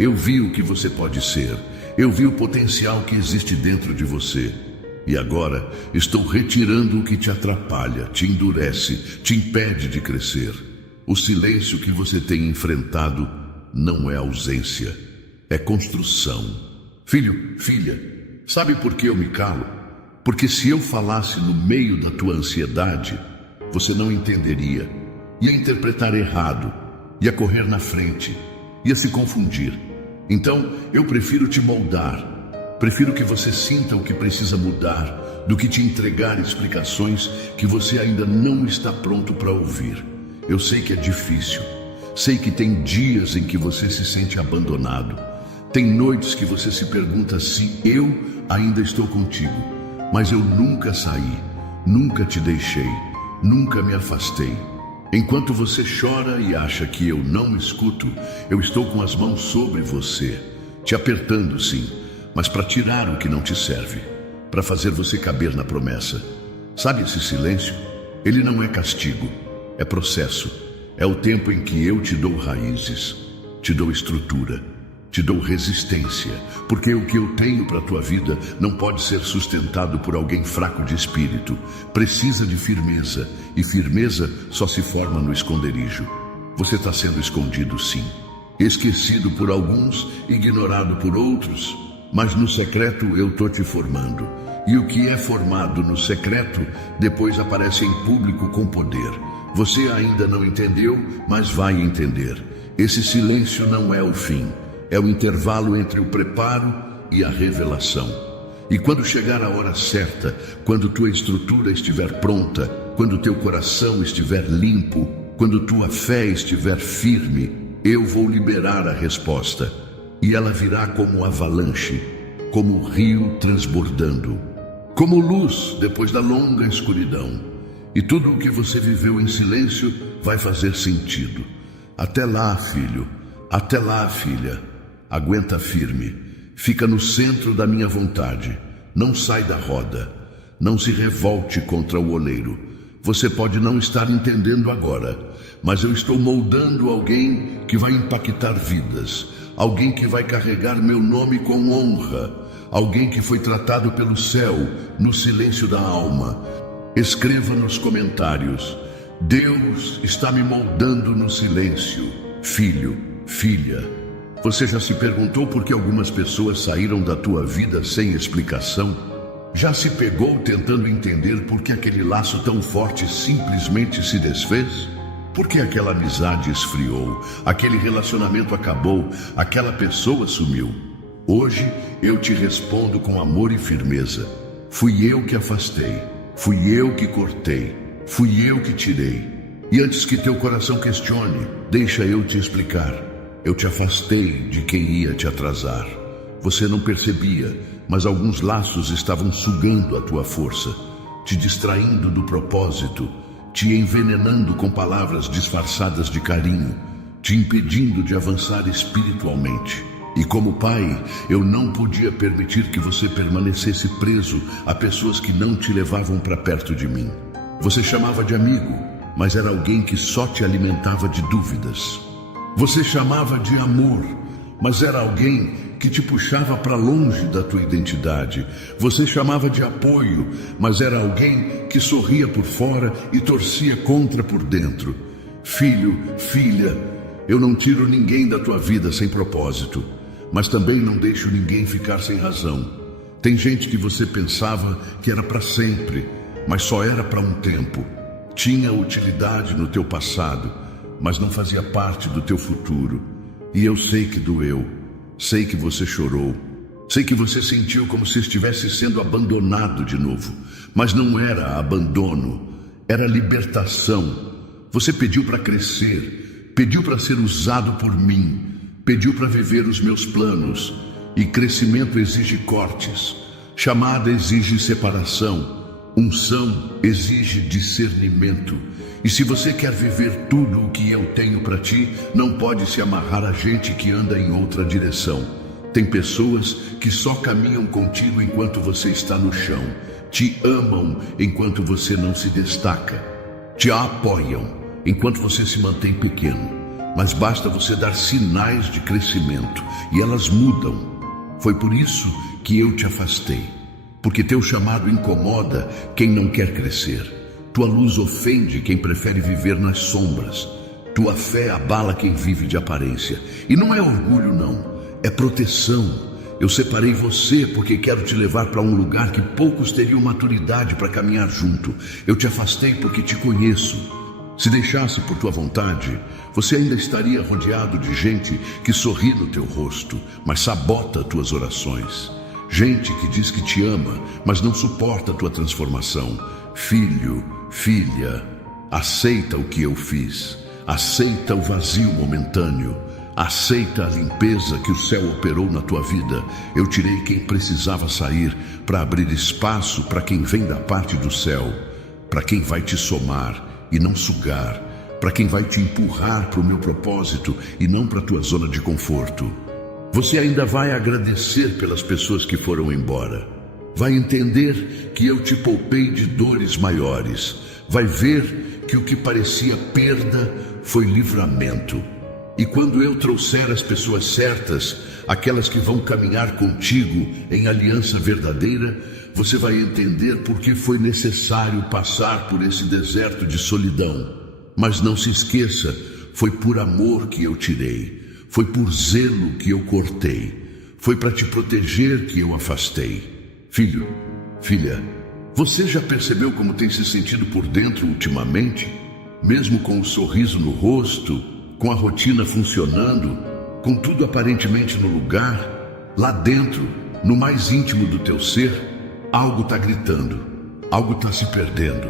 Eu vi o que você pode ser, eu vi o potencial que existe dentro de você. E agora estou retirando o que te atrapalha, te endurece, te impede de crescer. O silêncio que você tem enfrentado não é ausência, é construção. Filho, filha, sabe por que eu me calo? Porque se eu falasse no meio da tua ansiedade, você não entenderia, ia interpretar errado, ia correr na frente, ia se confundir. Então eu prefiro te moldar, prefiro que você sinta o que precisa mudar, do que te entregar explicações que você ainda não está pronto para ouvir. Eu sei que é difícil. Sei que tem dias em que você se sente abandonado. Tem noites que você se pergunta se eu ainda estou contigo, mas eu nunca saí, nunca te deixei, nunca me afastei. Enquanto você chora e acha que eu não escuto, eu estou com as mãos sobre você, te apertando sim, mas para tirar o que não te serve, para fazer você caber na promessa. Sabe esse silêncio? Ele não é castigo, é processo. É o tempo em que eu te dou raízes, te dou estrutura, te dou resistência, porque o que eu tenho para a tua vida não pode ser sustentado por alguém fraco de espírito. Precisa de firmeza, e firmeza só se forma no esconderijo. Você está sendo escondido sim, esquecido por alguns, ignorado por outros, mas no secreto eu estou te formando. E o que é formado no secreto, depois aparece em público com poder. Você ainda não entendeu, mas vai entender. Esse silêncio não é o fim, é o intervalo entre o preparo e a revelação. E quando chegar a hora certa, quando tua estrutura estiver pronta, quando teu coração estiver limpo, quando tua fé estiver firme, eu vou liberar a resposta. E ela virá como avalanche, como rio transbordando, como luz depois da longa escuridão. E tudo o que você viveu em silêncio vai fazer sentido. Até lá, filho. Até lá, filha. Aguenta firme. Fica no centro da minha vontade. Não sai da roda. Não se revolte contra o oleiro. Você pode não estar entendendo agora, mas eu estou moldando alguém que vai impactar vidas. Alguém que vai carregar meu nome com honra. Alguém que foi tratado pelo céu no silêncio da alma. Escreva nos comentários: Deus está me moldando no silêncio. Filho, filha, você já se perguntou por que algumas pessoas saíram da tua vida sem explicação? Já se pegou tentando entender por que aquele laço tão forte simplesmente se desfez? Por que aquela amizade esfriou, aquele relacionamento acabou, aquela pessoa sumiu? Hoje eu te respondo com amor e firmeza. Fui eu que afastei. Fui eu que cortei, fui eu que tirei. E antes que teu coração questione, deixa eu te explicar. Eu te afastei de quem ia te atrasar. Você não percebia, mas alguns laços estavam sugando a tua força, te distraindo do propósito, te envenenando com palavras disfarçadas de carinho, te impedindo de avançar espiritualmente. E como pai, eu não podia permitir que você permanecesse preso a pessoas que não te levavam para perto de mim. Você chamava de amigo, mas era alguém que só te alimentava de dúvidas. Você chamava de amor, mas era alguém que te puxava para longe da tua identidade. Você chamava de apoio, mas era alguém que sorria por fora e torcia contra por dentro. Filho, filha, eu não tiro ninguém da tua vida sem propósito. Mas também não deixo ninguém ficar sem razão. Tem gente que você pensava que era para sempre, mas só era para um tempo. Tinha utilidade no teu passado, mas não fazia parte do teu futuro. E eu sei que doeu, sei que você chorou, sei que você sentiu como se estivesse sendo abandonado de novo. Mas não era abandono, era libertação. Você pediu para crescer, pediu para ser usado por mim, pediu para viver os meus planos. E crescimento exige cortes, chamada exige separação, unção exige discernimento. E se você quer viver tudo o que eu tenho para ti, não pode se amarrar a gente que anda em outra direção. Tem pessoas que só caminham contigo enquanto você está no chão, te amam enquanto você não se destaca, te apoiam enquanto você se mantém pequeno. Mas basta você dar sinais de crescimento e elas mudam. Foi por isso que eu te afastei, porque teu chamado incomoda quem não quer crescer. Tua luz ofende quem prefere viver nas sombras. Tua fé abala quem vive de aparência. E não é orgulho não, é proteção. Eu separei você porque quero te levar para um lugar que poucos teriam maturidade para caminhar junto. Eu te afastei porque te conheço. Se deixasse por tua vontade, você ainda estaria rodeado de gente que sorri no teu rosto, mas sabota tuas orações. Gente que diz que te ama, mas não suporta a tua transformação. Filho, filha, aceita o que eu fiz. Aceita o vazio momentâneo. Aceita a limpeza que o céu operou na tua vida. Eu tirei quem precisava sair para abrir espaço para quem vem da parte do céu, para quem vai te somar e não sugar, para quem vai te empurrar para o meu propósito e não para a tua zona de conforto. Você ainda vai agradecer pelas pessoas que foram embora. Vai entender que eu te poupei de dores maiores. Vai ver que o que parecia perda foi livramento. E quando eu trouxer as pessoas certas, aquelas que vão caminhar contigo em aliança verdadeira, você vai entender por que foi necessário passar por esse deserto de solidão. Mas não se esqueça, foi por amor que eu tirei. Foi por zelo que eu cortei. Foi para te proteger que eu afastei. Filho, filha, você já percebeu como tem se sentido por dentro ultimamente? Mesmo com o sorriso no rosto, com a rotina funcionando, com tudo aparentemente no lugar, lá dentro, no mais íntimo do teu ser, algo está gritando, algo está se perdendo,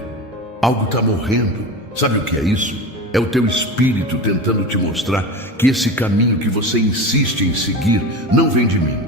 algo está morrendo. Sabe o que é isso? É o teu espírito tentando te mostrar que esse caminho que você insiste em seguir não vem de mim.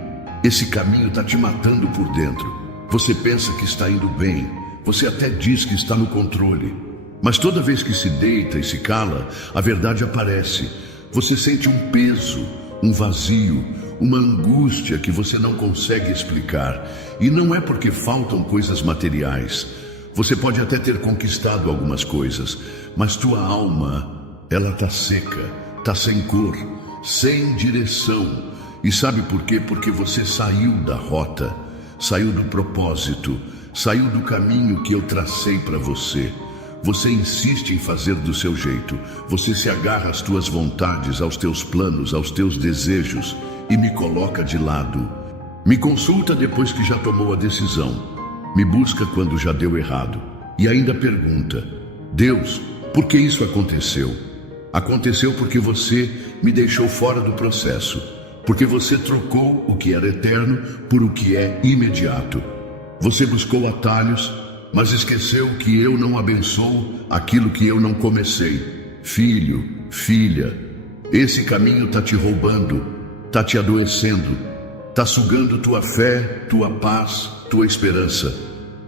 Esse caminho está te matando por dentro. Você pensa que está indo bem, você até diz que está no controle. Mas toda vez que se deita e se cala, a verdade aparece. Você sente um peso, um vazio, uma angústia que você não consegue explicar. E não é porque faltam coisas materiais. Você pode até ter conquistado algumas coisas, mas tua alma, ela está seca, está sem cor, sem direção. E sabe por quê? Porque você saiu da rota, saiu do propósito, saiu do caminho que eu tracei para você. Você insiste em fazer do seu jeito, você se agarra às tuas vontades, aos teus planos, aos teus desejos e me coloca de lado. Me consulta depois que já tomou a decisão. Me busca quando já deu errado. E ainda pergunta: Deus, por que isso aconteceu? Aconteceu porque você me deixou fora do processo. Porque você trocou o que era eterno por o que é imediato. Você buscou atalhos, mas esqueceu que eu não abençoo aquilo que eu não comecei. Filho, filha, esse caminho está te roubando, está te adoecendo, está sugando tua fé, tua paz, tua esperança.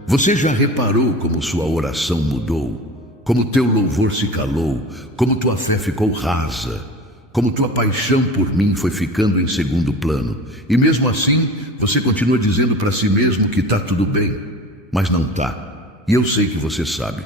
Você já reparou como sua oração mudou? Como teu louvor se calou? Como tua fé ficou rasa? Como tua paixão por mim foi ficando em segundo plano? E mesmo assim, você continua dizendo para si mesmo que está tudo bem. Mas não está. E eu sei que você sabe.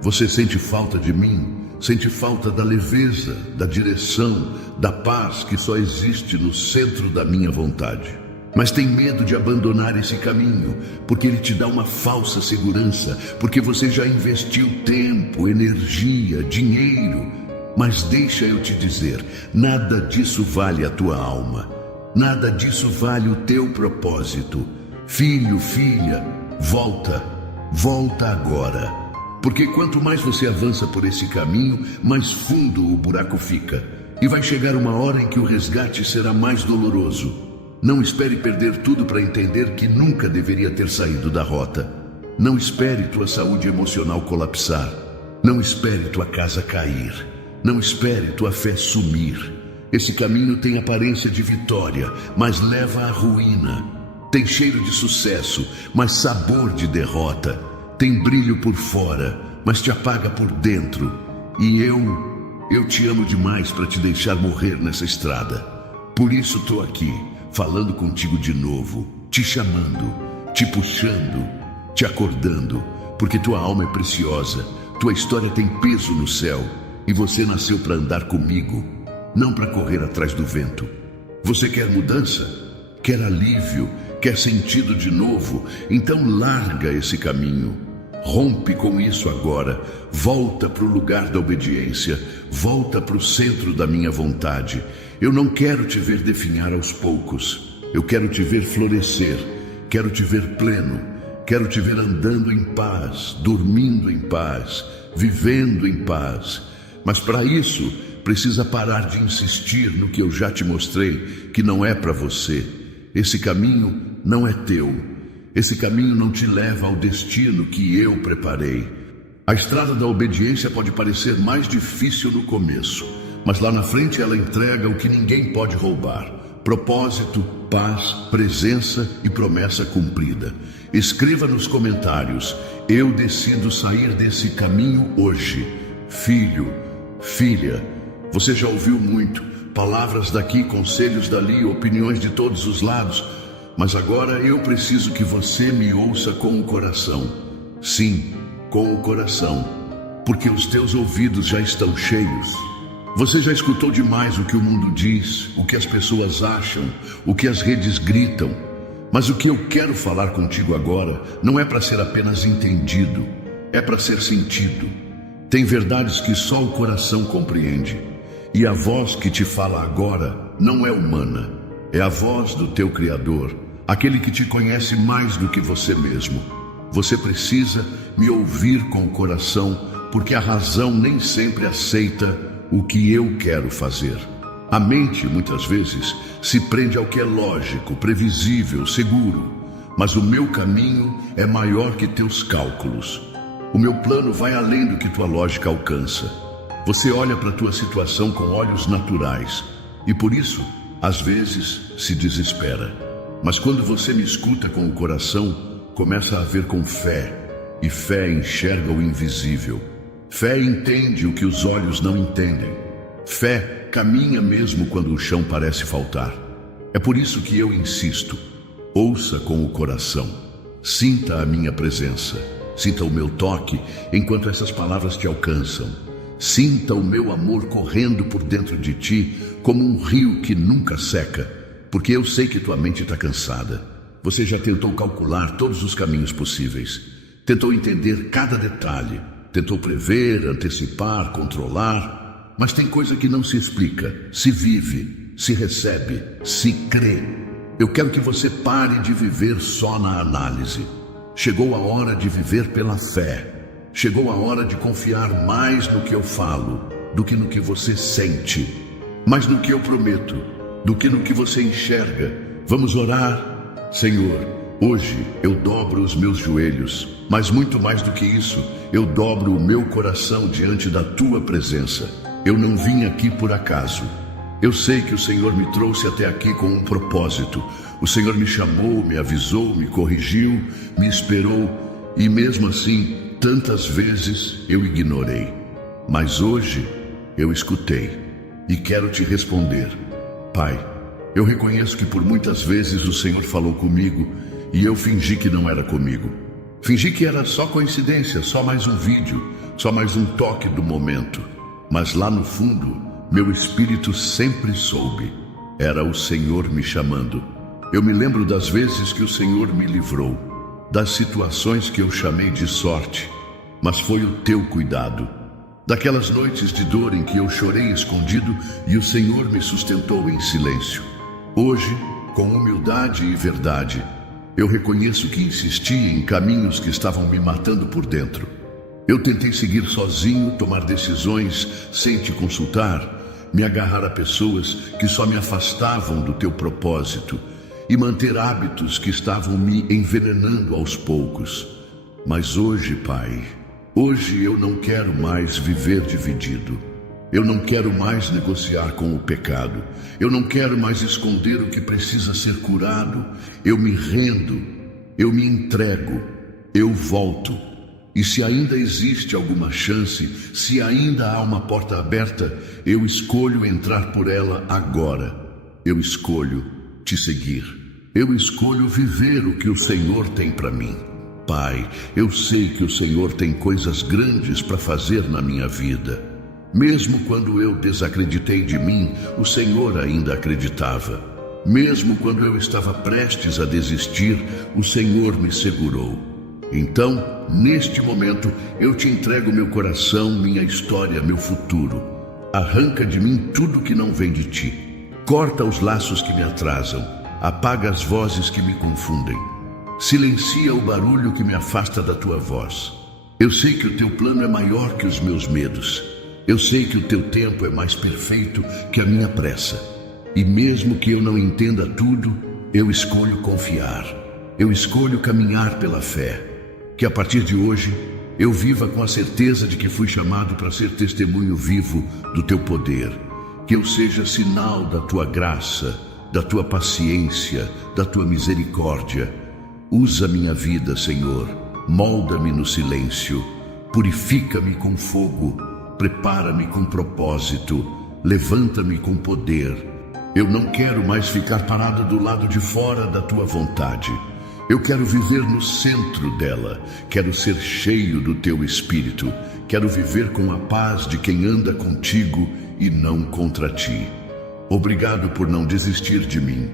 Você sente falta de mim, sente falta da leveza, da direção, da paz que só existe no centro da minha vontade. Mas tem medo de abandonar esse caminho, porque ele te dá uma falsa segurança, porque você já investiu tempo, energia, dinheiro. Mas deixa eu te dizer, nada disso vale a tua alma, nada disso vale o teu propósito. Filho, filha, volta agora. Porque quanto mais você avança por esse caminho, mais fundo o buraco fica. E vai chegar uma hora em que o resgate será mais doloroso. Não espere perder tudo para entender que nunca deveria ter saído da rota. Não espere tua saúde emocional colapsar. Não espere tua casa cair. Não espere tua fé sumir. Esse caminho tem aparência de vitória, mas leva à ruína. Tem cheiro de sucesso, mas sabor de derrota. Tem brilho por fora, mas te apaga por dentro. E eu te amo demais para te deixar morrer nessa estrada. Por isso estou aqui, falando contigo de novo, te chamando, te puxando, te acordando, porque tua alma é preciosa, tua história tem peso no céu, e você nasceu para andar comigo, não para correr atrás do vento. Você quer mudança? Quer alívio? Quer sentido de novo? Então larga esse caminho. Rompe com isso agora. Volta para o lugar da obediência. Volta para o centro da minha vontade. Eu não quero te ver definhar aos poucos. Eu quero te ver florescer. Quero te ver pleno. Quero te ver andando em paz, dormindo em paz, vivendo em paz. Mas para isso, precisa parar de insistir no que eu já te mostrei, que não é para você. Esse caminho não é teu. Esse caminho não te leva ao destino que eu preparei. A estrada da obediência pode parecer mais difícil no começo, mas lá na frente ela entrega o que ninguém pode roubar: propósito, paz, presença e promessa cumprida. Escreva nos comentários: eu decido sair desse caminho hoje. Filho, filha, você já ouviu muito, palavras daqui, conselhos dali, opiniões de todos os lados, mas agora eu preciso que você me ouça com o coração. Sim, com o coração, porque os teus ouvidos já estão cheios. Você já escutou demais o que o mundo diz, o que as pessoas acham, o que as redes gritam. Mas o que eu quero falar contigo agora não é para ser apenas entendido, é para ser sentido. Tem verdades que só o coração compreende. E a voz que te fala agora não é humana, é a voz do teu Criador, aquele que te conhece mais do que você mesmo. Você precisa me ouvir com o coração, porque a razão nem sempre aceita o que eu quero fazer. A mente, muitas vezes, se prende ao que é lógico, previsível, seguro. Mas o meu caminho é maior que teus cálculos. O meu plano vai além do que tua lógica alcança. Você olha para a tua situação com olhos naturais e, por isso, às vezes, se desespera. Mas quando você me escuta com o coração, começa a ver com fé. E fé enxerga o invisível. Fé entende o que os olhos não entendem. Fé caminha mesmo quando o chão parece faltar. É por isso que eu insisto: ouça com o coração. Sinta a minha presença. Sinta o meu toque enquanto essas palavras te alcançam. Sinta o meu amor correndo por dentro de ti como um rio que nunca seca, porque eu sei que tua mente está cansada. Você já tentou calcular todos os caminhos possíveis. Tentou entender cada detalhe. Tentou prever, antecipar, controlar. Mas tem coisa que não se explica, se vive, se recebe, se crê. Eu quero que você pare de viver só na análise. Chegou a hora de viver pela fé. Chegou a hora de confiar mais no que eu falo do que no que você sente, mais no que eu prometo do que no que você enxerga. Vamos orar? Senhor, hoje eu dobro os meus joelhos, mas muito mais do que isso, eu dobro o meu coração diante da tua presença. Eu não vim aqui por acaso. Eu sei que o Senhor me trouxe até aqui com um propósito. O Senhor me chamou, me avisou, me corrigiu, me esperou, e mesmo assim, tantas vezes eu ignorei. Mas hoje eu escutei e quero te responder. Pai, eu reconheço que por muitas vezes o Senhor falou comigo e eu fingi que não era comigo. Fingi que era só coincidência, só mais um vídeo, só mais um toque do momento. Mas lá no fundo, meu espírito sempre soube. Era o Senhor me chamando. Eu me lembro das vezes que o Senhor me livrou, das situações que eu chamei de sorte, mas foi o teu cuidado. Daquelas noites de dor em que eu chorei escondido e o Senhor me sustentou em silêncio. Hoje, com humildade e verdade, eu reconheço que insisti em caminhos que estavam me matando por dentro. Eu tentei seguir sozinho, tomar decisões sem te consultar, me agarrar a pessoas que só me afastavam do teu propósito e manter hábitos que estavam me envenenando aos poucos. Mas hoje, Pai, hoje eu não quero mais viver dividido. Eu não quero mais negociar com o pecado. Eu não quero mais esconder o que precisa ser curado. Eu me rendo, eu me entrego, eu volto. E se ainda existe alguma chance, se ainda há uma porta aberta, eu escolho entrar por ela agora. Eu escolho te seguir. Eu escolho viver o que o Senhor tem para mim. Pai, eu sei que o Senhor tem coisas grandes para fazer na minha vida. Mesmo quando eu desacreditei de mim, o Senhor ainda acreditava. Mesmo quando eu estava prestes a desistir, o Senhor me segurou. Então, neste momento, eu te entrego meu coração, minha história, meu futuro. Arranca de mim tudo que não vem de ti. Corta os laços que me atrasam. Apaga as vozes que me confundem. Silencia o barulho que me afasta da tua voz. Eu sei que o teu plano é maior que os meus medos. Eu sei que o teu tempo é mais perfeito que a minha pressa. E mesmo que eu não entenda tudo, eu escolho confiar. Eu escolho caminhar pela fé. Que a partir de hoje, eu viva com a certeza de que fui chamado para ser testemunho vivo do teu poder. Que eu seja sinal da tua graça, da tua paciência, da tua misericórdia. Usa minha vida, Senhor. Molda-me no silêncio. Purifica-me com fogo. Prepara-me com propósito. Levanta-me com poder. Eu não quero mais ficar parado do lado de fora da tua vontade. Eu quero viver no centro dela. Quero ser cheio do teu espírito. Quero viver com a paz de quem anda contigo e não contra ti. Obrigado por não desistir de mim.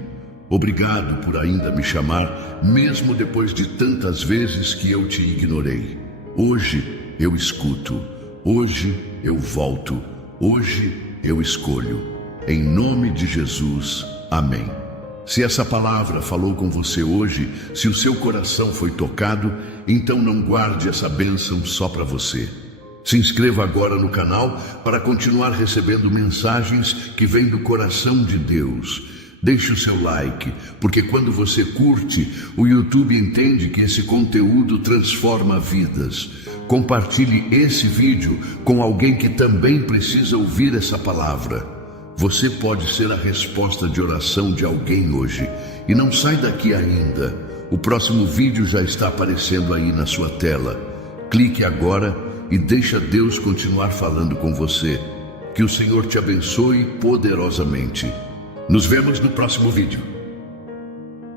Obrigado por ainda me chamar, mesmo depois de tantas vezes que eu te ignorei. Hoje eu escuto. Hoje eu volto. Hoje eu escolho. Em nome de Jesus, amém. Se essa palavra falou com você hoje, se o seu coração foi tocado, então não guarde essa bênção só para você. Se inscreva agora no canal para continuar recebendo mensagens que vêm do coração de Deus. Deixe o seu like, porque quando você curte, o YouTube entende que esse conteúdo transforma vidas. Compartilhe esse vídeo com alguém que também precisa ouvir essa palavra. Você pode ser a resposta de oração de alguém hoje. E não sai daqui ainda. O próximo vídeo já está aparecendo aí na sua tela. Clique agora e deixa Deus continuar falando com você. Que o Senhor te abençoe poderosamente. Nos vemos no próximo vídeo.